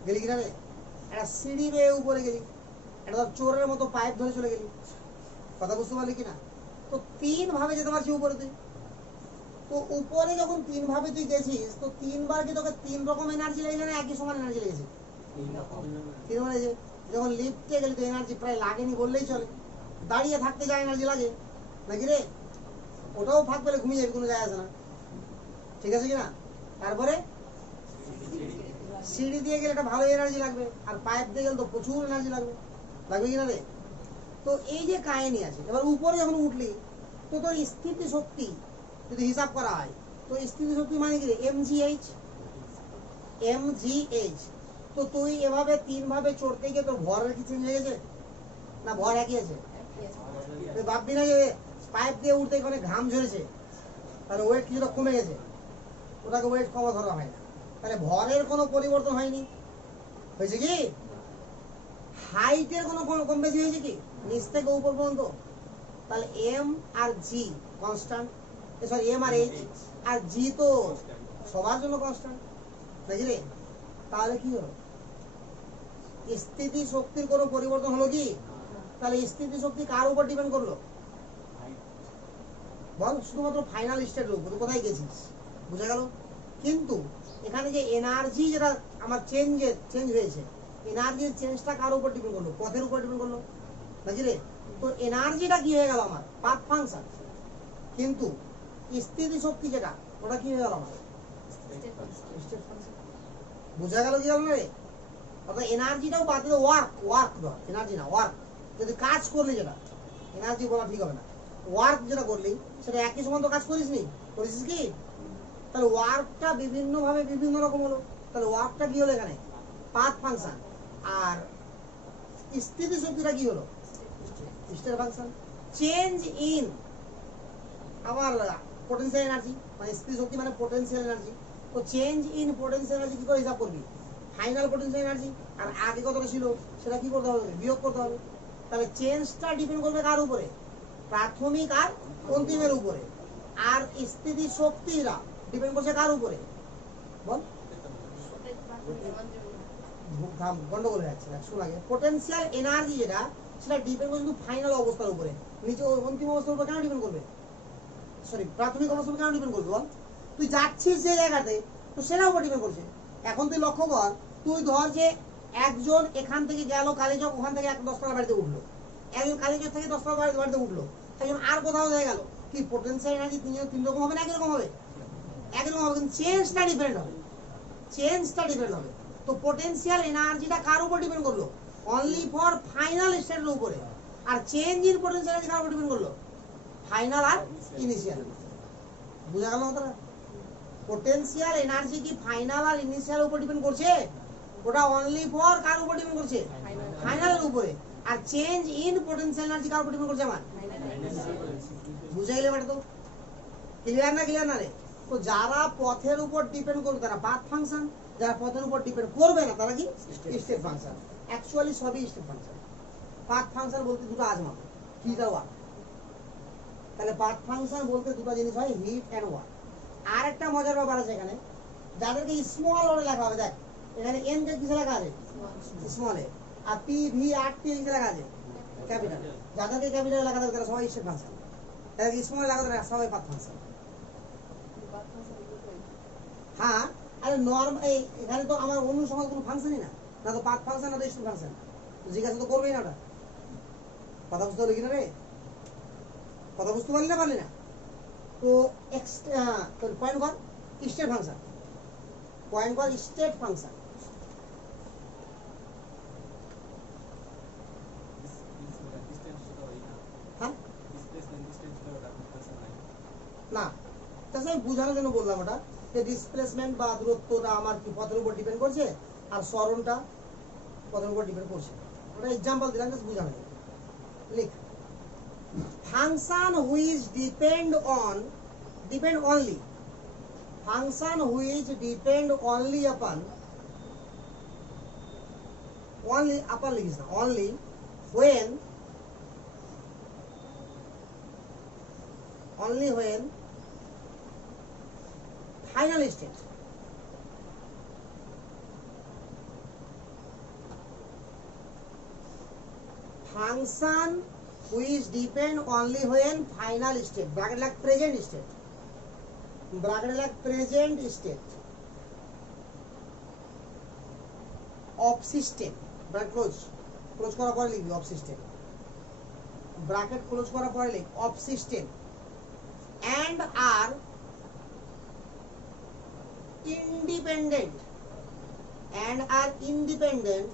গেলি কিনা রে একটা সিঁড়ি বেয়ে উপরে গেলি একটা চোরের মতো পাইপ ধরে চলে গেলি কথা বুঝতে পারলি কিনা তো 3 ভাবে যেতে পারছিস উপরে তুই তো উপরে যখন 3 ভাবে তুই গেছিস তো 3 বার কি তোকে 3 রকম এনার্জি লেগেছে না একই সমান এনার্জি লেগেছে 3 মানে যখন লিফটে গেলি তো এনার্জি প্রায় লাগেনি বললেই চলে দাঁড়িয়ে থাকতে যা এনার্জি লাগে নাকি রে ওটাও ফাঁক পেলে ঘুমিয়ে যাবি কোনো যায় আসে না ঠিক আছে কিনা তারপরে সিঁড়ি দিয়ে গেলে একটা ভালো এনার্জি লাগবে আর পাইপ দিয়ে গেলে তো প্রচুর এনার্জি লাগবে কিনা রে তো এই যে কাহিনী আছে এবার উপরে যখন উঠলি তো তোর স্থিতি শক্তি যদি হিসাব করা হয় তো স্থিতি শক্তি মানে কি রে mgh তো তুই এভাবে 3 ভাবে চড়তে গিয়ে তোর ভরের কি চেঞ্জ হয়ে গেছে না ভর একই আছে তুই ভাববি না যে পাইপ দিয়ে উঠতে এখানে ঘাম ঝরেছে তাহলে ওয়েট কিছুটা কমে গেছে ওটাকে ওয়েট কমা ধরা হয় না তাহলে ভরের কোনো পরিবর্তন হয়নি হয়েছে কি হাইটের কোনো কম বেশি হয়েছে কি নিচ থেকে উপর পর্যন্ত তাহলে এম আর জি constant sorry M R H R জি তো সবার জন্য কনস্ট্যান্ট নাকি রে তাহলে কি হলো স্থিতি শক্তির কোনো পরিবর্তন হলো কি তাহলে স্থিতি শক্তি কার উপর ডিপেন্ড করলো বল শুধুমাত্র ফাইনাল স্টেটের উপর কোথায় গেছিস বুঝা গেল কিন্তু এখানে যে এনার্জি যেটা আমার চেঞ্জ হয়েছে এনার্জির চেঞ্জটা কার উপর ডিপেন্ড করলো পথের উপর ডিপেন্ড করলো নাকি রে তো এনার্জিটা কি হয়ে গেল আমার পাথ ফাংশন কিন্তু স্থিতি শক্তি যেটা ওটা কি হয়ে গেল আমার স্টেট ফাংশন বুঝা গেল কি গেল রে অর্থাৎ এনার্জিটাও বাদ দিলে ওয়ার্ক ধর এনার্জি না ওয়ার্ক যদি কাজ করলি যেটা এনার্জি বলা ঠিক হবে না ওয়ার্ক যেটা করলি সেটা একই সময় তো কাজ করিসনি করেছিস কি তাহলে ওয়ার্কটা বিভিন্ন ভাবে বিভিন্ন রকম হলো তাহলে ওয়ার্কটা কি হলো এখানে পাথ ফাংশন আর স্থিতি শক্তিটা কি হলো স্টেট ফাংশন চেঞ্জ ইন আমার পোটেনশিয়াল এনার্জি মানে স্থিতি শক্তি মানে পোটেনশিয়াল এনার্জি তো তো চেঞ্জ ইন পোটেনশিয়াল এনার্জি কি করে হিসাব করবি? ফাইনাল পোটেনশিয়াল এনার্জি, আর আগে কতটা ছিল সেটা কি করতে হবে? বিয়োগ করতে হবে। তাহলে চেঞ্জটা ডিপেন্ড করবে কার উপরে? প্রাথমিক আর অন্তিমের উপরে। আর স্থিতি শক্তিরা ডিপেন্ড করছে কার উপরে? বল। গন্ডগোল হয়ে যাচ্ছে, শোন আগে। পোটেনশিয়াল এনার্জি যেটা, সেটা ডিপেন্ড করছে ফাইনাল অবস্থার উপরে। নিচে অন্তিম অবস্থার উপর কেন ডিপেন্ড করবে? সরি, প্রাথমিক অবস্থার উপর কেন ডিপেন্ড করবে বল? তুই যাচ্ছিস যে জায়গাতে, তো সেটার উপর ডিপেন্ড করছে। এখন তুই লক্ষ্য কর, তুই ধর যে একজন এখান থেকে গেল কালীচক, ওখান থেকে 10তলা বাড়িতে উঠলো, একজন কালীচক থেকে 10তলা বাড়িতে উঠলো, একজন আর কোথাও হয়ে গেল, কি পোটেনশিয়াল এনার্জি তিন রকম হবে না একই রকম হবে? একই রকম হবে, কিন্তু চেঞ্জটা ডিপেন্ড হবে। চেঞ্জটা ডিপেন্ড হবে। তো পোটেনশিয়াল এনার্জিটা কার উপর ডিপেন্ড করলো? অনলি ফর ফাইনাল স্টেটের উপরে। আর চেঞ্জ ইন পোটেনশিয়াল এনার্জি কার উপর ডিপেন্ড করলো? ফাইনাল আর ইনিশিয়াল। বুঝা গেল কথাটা? পোটেনশিয়াল এনার্জি কি ফাইনাল আর ইনিশিয়াল উপর ডিপেন্ড করছে? ওটা অনলি ফর কার উপর ডিপেন্ড করছে? ফাইনালের উপরে। আর চেঞ্জ ইন পোটেনশিয়াল এনার্জি কার উপর ডিপেন্ড করছে আমার? বুঝা গেলে ব্যাপারটা? তো ক্লিয়ার না? ক্লিয়ার না রে? তো যারা পথের উপর ডিপেন্ড করবে তারা পাথ ফাংশন, যারা পথের উপর ডিপেন্ড করবে না তারা কি স্টেট ফাংশন। অ্যাকচুয়ালি সবই স্টেট ফাংশন। পাথ ফাংশন বলতে দুটো আজমা, হিট আর ওয়ার্ক। তাহলে পাথ ফাংশন বলতে দুটো জিনিস হয়, হিট এন্ড ওয়ার্ক। আর একটা মজার ব্যাপার আছে এখানে, যাদেরকে স্মল ওরে লেখা হবে, দেখ এখানে এন কে কিসে লেখা আছে? স্মল এ। আর পি ভি আর টি কিসে লেখা আছে? ক্যাপিটাল। যাদেরকে ক্যাপিটাল লেখা থাকবে তারা সবাই স্টেট ফাংশন, যাদেরকে স্মল লেখা থাকবে সবাই পাথ ফাংশন। হ্যাঁ, আরে নরমাল এখানে তো আমার অন্য সমাজ কোনো ফাংশনই না, না তো পাথ ফাংশন না তো স্টেট ফাংশন। জিজ্ঞাসা তো করবেই না ওটা। কথা বুঝতে পারলি কিনা রে? কথা বুঝতে পারলি না? পারলি না? তো পয়েন্ট কর স্টেট ফাংশন, পয়েন্ট কর স্টেট ফাংশন। হ্যাঁ না, তাছাড়া আমি বুঝানোর জন্য বললাম ওটা, যে ডিসপ্লেসমেন্ট বা দূরত্বটা আমার কি পথের উপর ডিপেন্ড করছে, আর সরণটা পথের উপর ডিপেন্ড করছে। ওটা এক্সাম্পল দিলাম, জাস্ট বুঝানো। লিখ, function which depend only, function which depend only upon লিখিস না, only when final state function which depend only when final state, bracket like present state, bracket like present state of system, bracket close করার পরে লিখবি of system, bracket close করার পরে লিখ of system, and are independent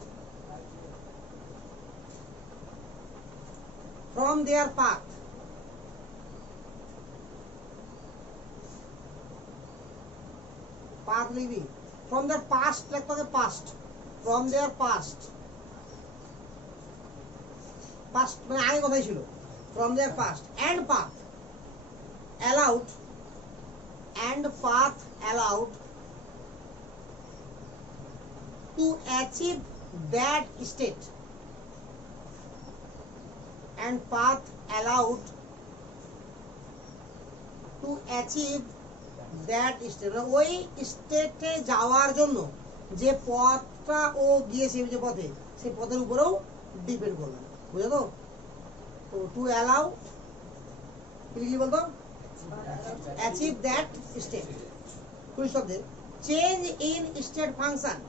from their path, লিখবি from their past, লিখতে হবে past, from their past মানে আগে কথাই ছিল, from their past, and path allowed to achieve that state, and path allowed to achieve that state, ওই স্টেটে যাওয়ার জন্য যে পথটা ও গিয়েছে, যে পথে, সেই পথের উপরেও ডিপেন্ড করবে। বুঝলো তো? টু অ্যালাউ কি লিখলি বলতো? Achieve that state. তুই শব্দে change in state function,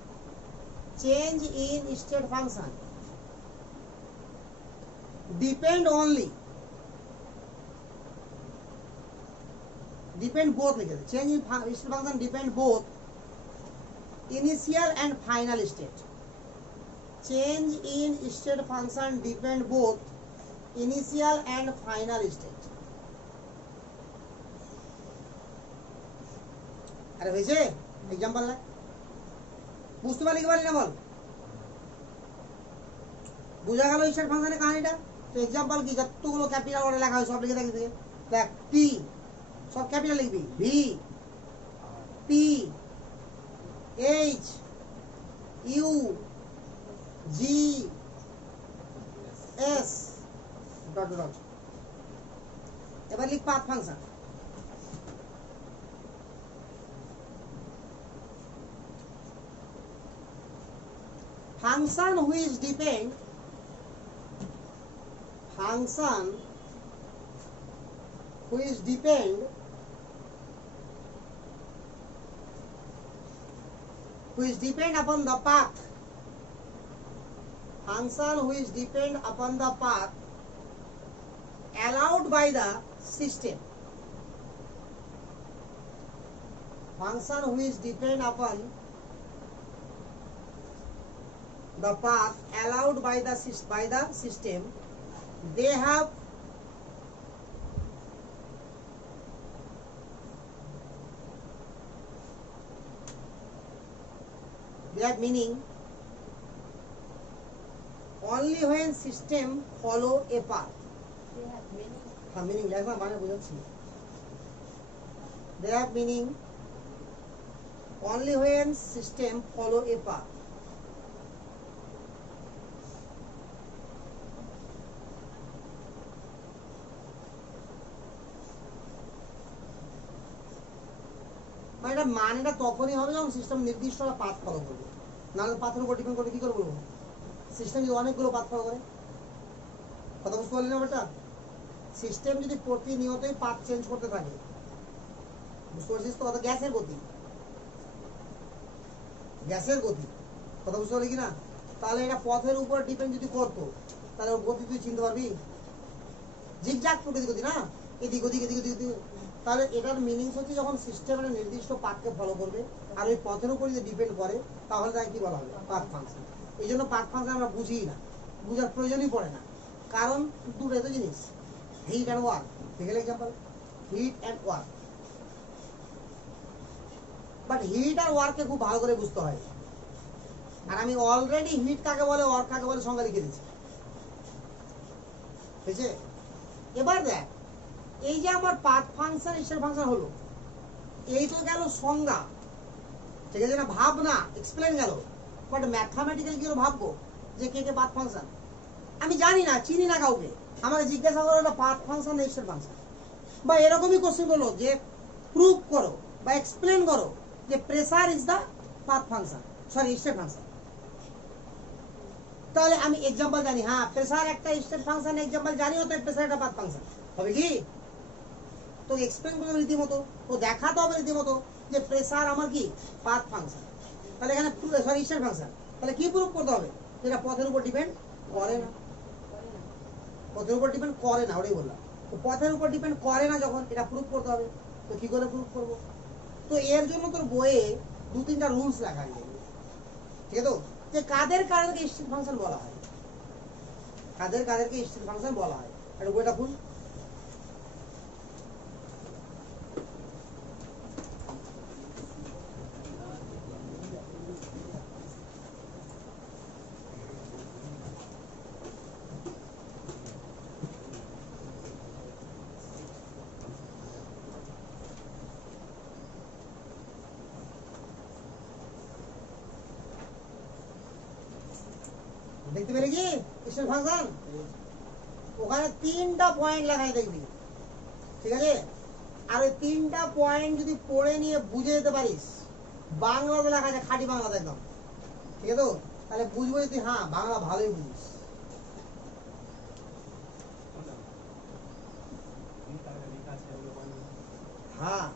depend only, depend both লিখে দে। Change in state function depend both initial and final state, change in state function depend both initial and final state। আরে হয়েছে? Example না বুঝতে পারলি কি পারলি না বল? বুঝা গেল স্টেট ফাংশনের কাহিনীটা? তো এক্সাম্পল কি, যতগুলো ক্যাপিটাল ওয়ার্ডে লেখা হয় সব লিখে থাকি। দেখ টি সব ক্যাপিটাল লিখবি, V, P, H U G S dot dot এবার লিখ path function function which depend upon the path allowed by the system. Function which depend upon the path allowed by the system, they have meaning only when system follow a path. They have meaning. meaning লেখা মানে বুঝাচ্ছি they have meaning only when system follow a path. এটা মানেটা তখনই হবে যখন system নির্দিষ্ট একটা পাথ ফলো করবে, নাহলে পাথের উপর ডিপেন্ড করে কি করে বলবো? সিস্টেম যদি অনেকগুলো পাথ ফলো করে, কথা বুঝতে পারলি না বেটা? সিস্টেম যদি প্রতিনিয়তই পাথ চেঞ্জ করতে থাকে, বুঝতে পারছিস তো? গ্যাসের গতি, কথা বুঝতে পারলি কিনা? তাহলে এটা পথের উপর ডিপেন্ড যদি করতো, তাহলে ওর গতি তুই চিনতে পারবি? জিগজ্যাগ প্রকৃতি গতি না, এদিক ওদিক এদিক ওদিক। তাহলে এটার মিনিংস হচ্ছে যখন সিস্টেম একটা নির্দিষ্ট পাথকে ফলো করবে আর ওই পথের উপর যদি ডিপেন্ড করে, তাহলে তাকে কি বলা হবে? Path function. এই জন্য পাথ ফাংশন আমরা বুঝিই না, বুঝার প্রয়োজনই পড়ে না, কারণ দুটো তো জিনিস, হিট অ্যান্ড ওয়ার্ক। দেখে example, heat and work. But heat আর ওয়ার্ককে খুব ভালো করে বুঝতে হয়, আর আমি অলরেডি হিট কাকে বলে ওয়ার্ক কাকে বলে সংজ্ঞা লিখে দিয়েছি, ঠিক আছে? এবার দেখ, এই যে আমার পাথ ফাংশন স্টেট ফাংশন হলো, এই তো গেল সংজ্ঞা, ঠিক আছে না? ভাবনা এক্সপ্লেন গেল। বাট ম্যাথমেটিক্যাল কি করে ভাববো যে কে কে পাথ ফাংশন? আমি জানি না, চিনি না কাউকে, আমাকে জিজ্ঞাসা করো এটা পাথ ফাংশন না স্টেট ফাংশন, বা এরকমই কোশ্চেন করলো যে প্রুভ করো বা এক্সপ্লেন করো যে pressure is the path function, sorry state function. তাহলে আমি এক্সাম্পল জানি, হ্যাঁ প্রেসার একটা স্টেট ফাংশন, এক্সাম্পল জানি, হতো প্রেসার একটা পাথ ফাংশন হবে কি? তো এক্সপ্লেন করতে হবে রীতিমতো, তো দেখাতে হবে রীতিমতো যে প্রেসার আমার কি পাথ ফাংশন। তাহলে এখানে সরি স্টেট ফাংশন, তাহলে কি প্রুভ করতে হবে? যেটা পথের উপর ডিপেন্ড করে না, পথের উপর ডিপেন্ড করে না, ওটাই বললাম। তো পথের উপর ডিপেন্ড করে না যখন, এটা প্রুভ করতে হবে। তো কি করে প্রুভ করব? তো এর জন্য তোর বইয়ে 2-3টা রুলস লেখা আছে, ঠিক আছে? তো যে কাদেরকে স্টেট ফাংশন বলা হয়, কাদেরকে স্টেট ফাংশন বলা হয়, এটা বইটা ভুল। দেখতে পেলে কি স্টেট ফাংশন? ওখানে 3টা পয়েন্ট লেখাই দেখবি, ঠিক আছে? আর ওই 3টা পয়েন্ট যদি পড়ে নিয়ে বুঝে যেতে পারিস, বাংলাতে লেখা আছে, খাঁটি বাংলাতে একদম, ঠিক আছে? তো তাহলে বুঝবো তুই, হ্যাঁ বাংলা ভালোই বুঝিস। হ্যাঁ,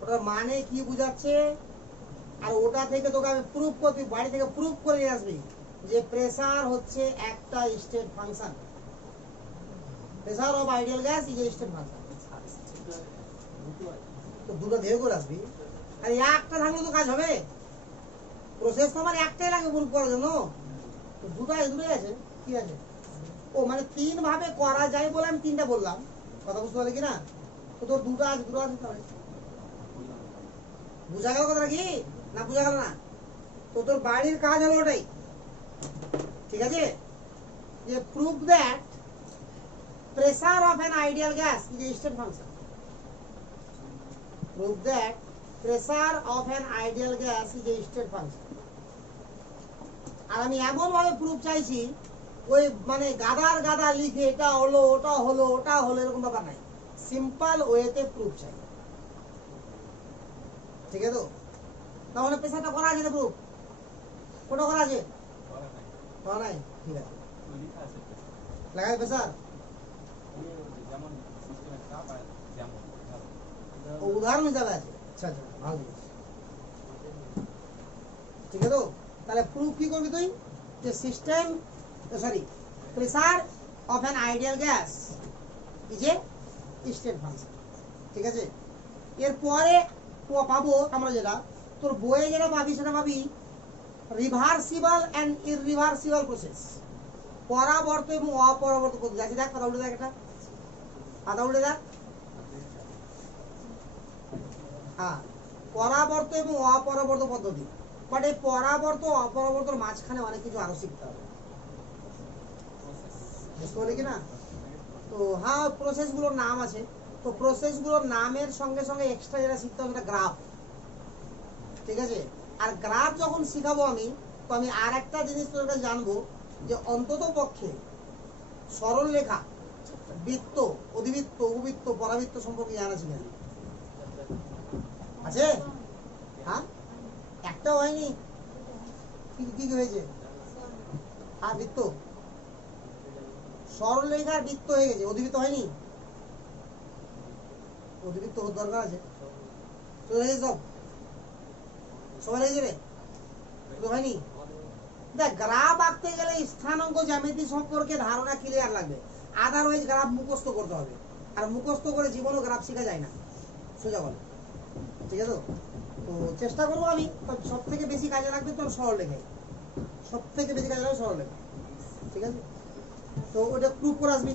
ওটার মানে কি বুঝাচ্ছে, আর ওটা থেকে তোকে আমি প্রুফ করবি, বাড়ি থেকে প্রুফ করে নিয়ে আসবি যে প্রেসার হচ্ছে একটা state function, pressure of ideal gas is a state function. তো দুটো ধেয়ে করে আসবি, আর একটা থাকলে তো কাজ হবে, প্রসেস তো আমার একটাই লাগে প্রুফ করার জন্য, তো দুটোই আছে, কি আছে? ও মানে 3 ভাবে করা যায় বলে আমি 3টা বললাম, কথা বুঝতে পারলি কিনা? তো তোর দুটো আছে তাহলে বুঝা গেল কথাটা কি না? বুঝা গেল না? তো তোর বাড়ির কাজ হলো ওটাই, ঠিক আছে? যে prove that pressure of an ideal gas is a state function, prove that pressure of an ideal gas is a state function. আর আমি এমন ভাবে প্রুফ চাইছি, ওই মানে গাদা লিখে এটা হলো ওটা হলো ওটা হলো এরকম ব্যাপার নাই, সিম্পল ওয়েতে প্রুফ চাই। ঠিক আছে তো? তাহলে প্রেসারটা করা আছে না প্রুফ? কোনটা করা আছে? করা নাই। ঠিক আছে, লাগাই প্রেসার উদাহরণ হিসাবে আছে। আচ্ছা আচ্ছা, ভালো জিনিস। ঠিক আছে তো? তাহলে প্রুফ কি করবি তুই? যে system sorry pressure of an ideal gas is a state function. ঠিক আছে, এরপরে পাবো আমরা যেটা তোর বইয়ে যেটা পাবি সেটা পাবি রিভার্সিবল অ্যান্ড ইররিভার্সিবল প্রসেস, পরাবর্ত এবং অপরাবর্ত পদ্ধতি আছে। দেখ, কথা উল্টে দেখ, এটা কথা উল্টে দেখ। হ্যাঁ, পরাবর্ত এবং অপরাবর্ত পদ্ধতি। বাট এই পরাবর্ত অপরাবর্তর মাঝখানে অনেক কিছু আরো শিখতে হবে, বুঝতে পারলি কি না? তো হ্যাঁ, প্রসেস গুলোর নাম আছে, তো প্রসেস গুলোর নামের সঙ্গে সঙ্গে এক্সট্রা যেটা শিখতে হবে সেটা গ্রাফ। ঠিক আছে, আর গ্রাফ যখন শিখাবো আমি, তো আমি আর একটা জিনিস তোর কাছে জানবো, যে অন্তত পক্ষে সরল রেখা, বৃত্ত, অধিবৃত্ত, উপবৃত্ত, পরাবৃত্ত সম্পর্কে জানা ছিল আছে? হ্যাঁ, একটাও হয়নি? কি কি হয়েছে? হ্যাঁ, বৃত্ত, সরল রেখার বৃত্ত হয়ে গেছে, অধিবৃত্ত হয়নি? অধিবৃত্ত হওয়ার দরকার আছে তো, সবাই রেখেছে রে, হয়নি? দেখ, গ্রাফ আঁকতে গেলে স্থানাঙ্ক জ্যামিতি সম্পর্কে ধারণা ক্লিয়ার লাগবে, আদারওয়াইজ গ্রাফ মুখস্থ করতে হবে, আর মুখস্থ করে জীবনও গ্রাফ শেখা যায় না, সোজা বলে। ঠিক আছে, তো চেষ্টা করবো আমি, সব থেকে বেশি কাজে লাগবে তোর সরল রেখায়, সব থেকে বেশি কাজে লাগবে সরল রেখা। ঠিক আছে, তো ওটা প্রুফ করে আসবি।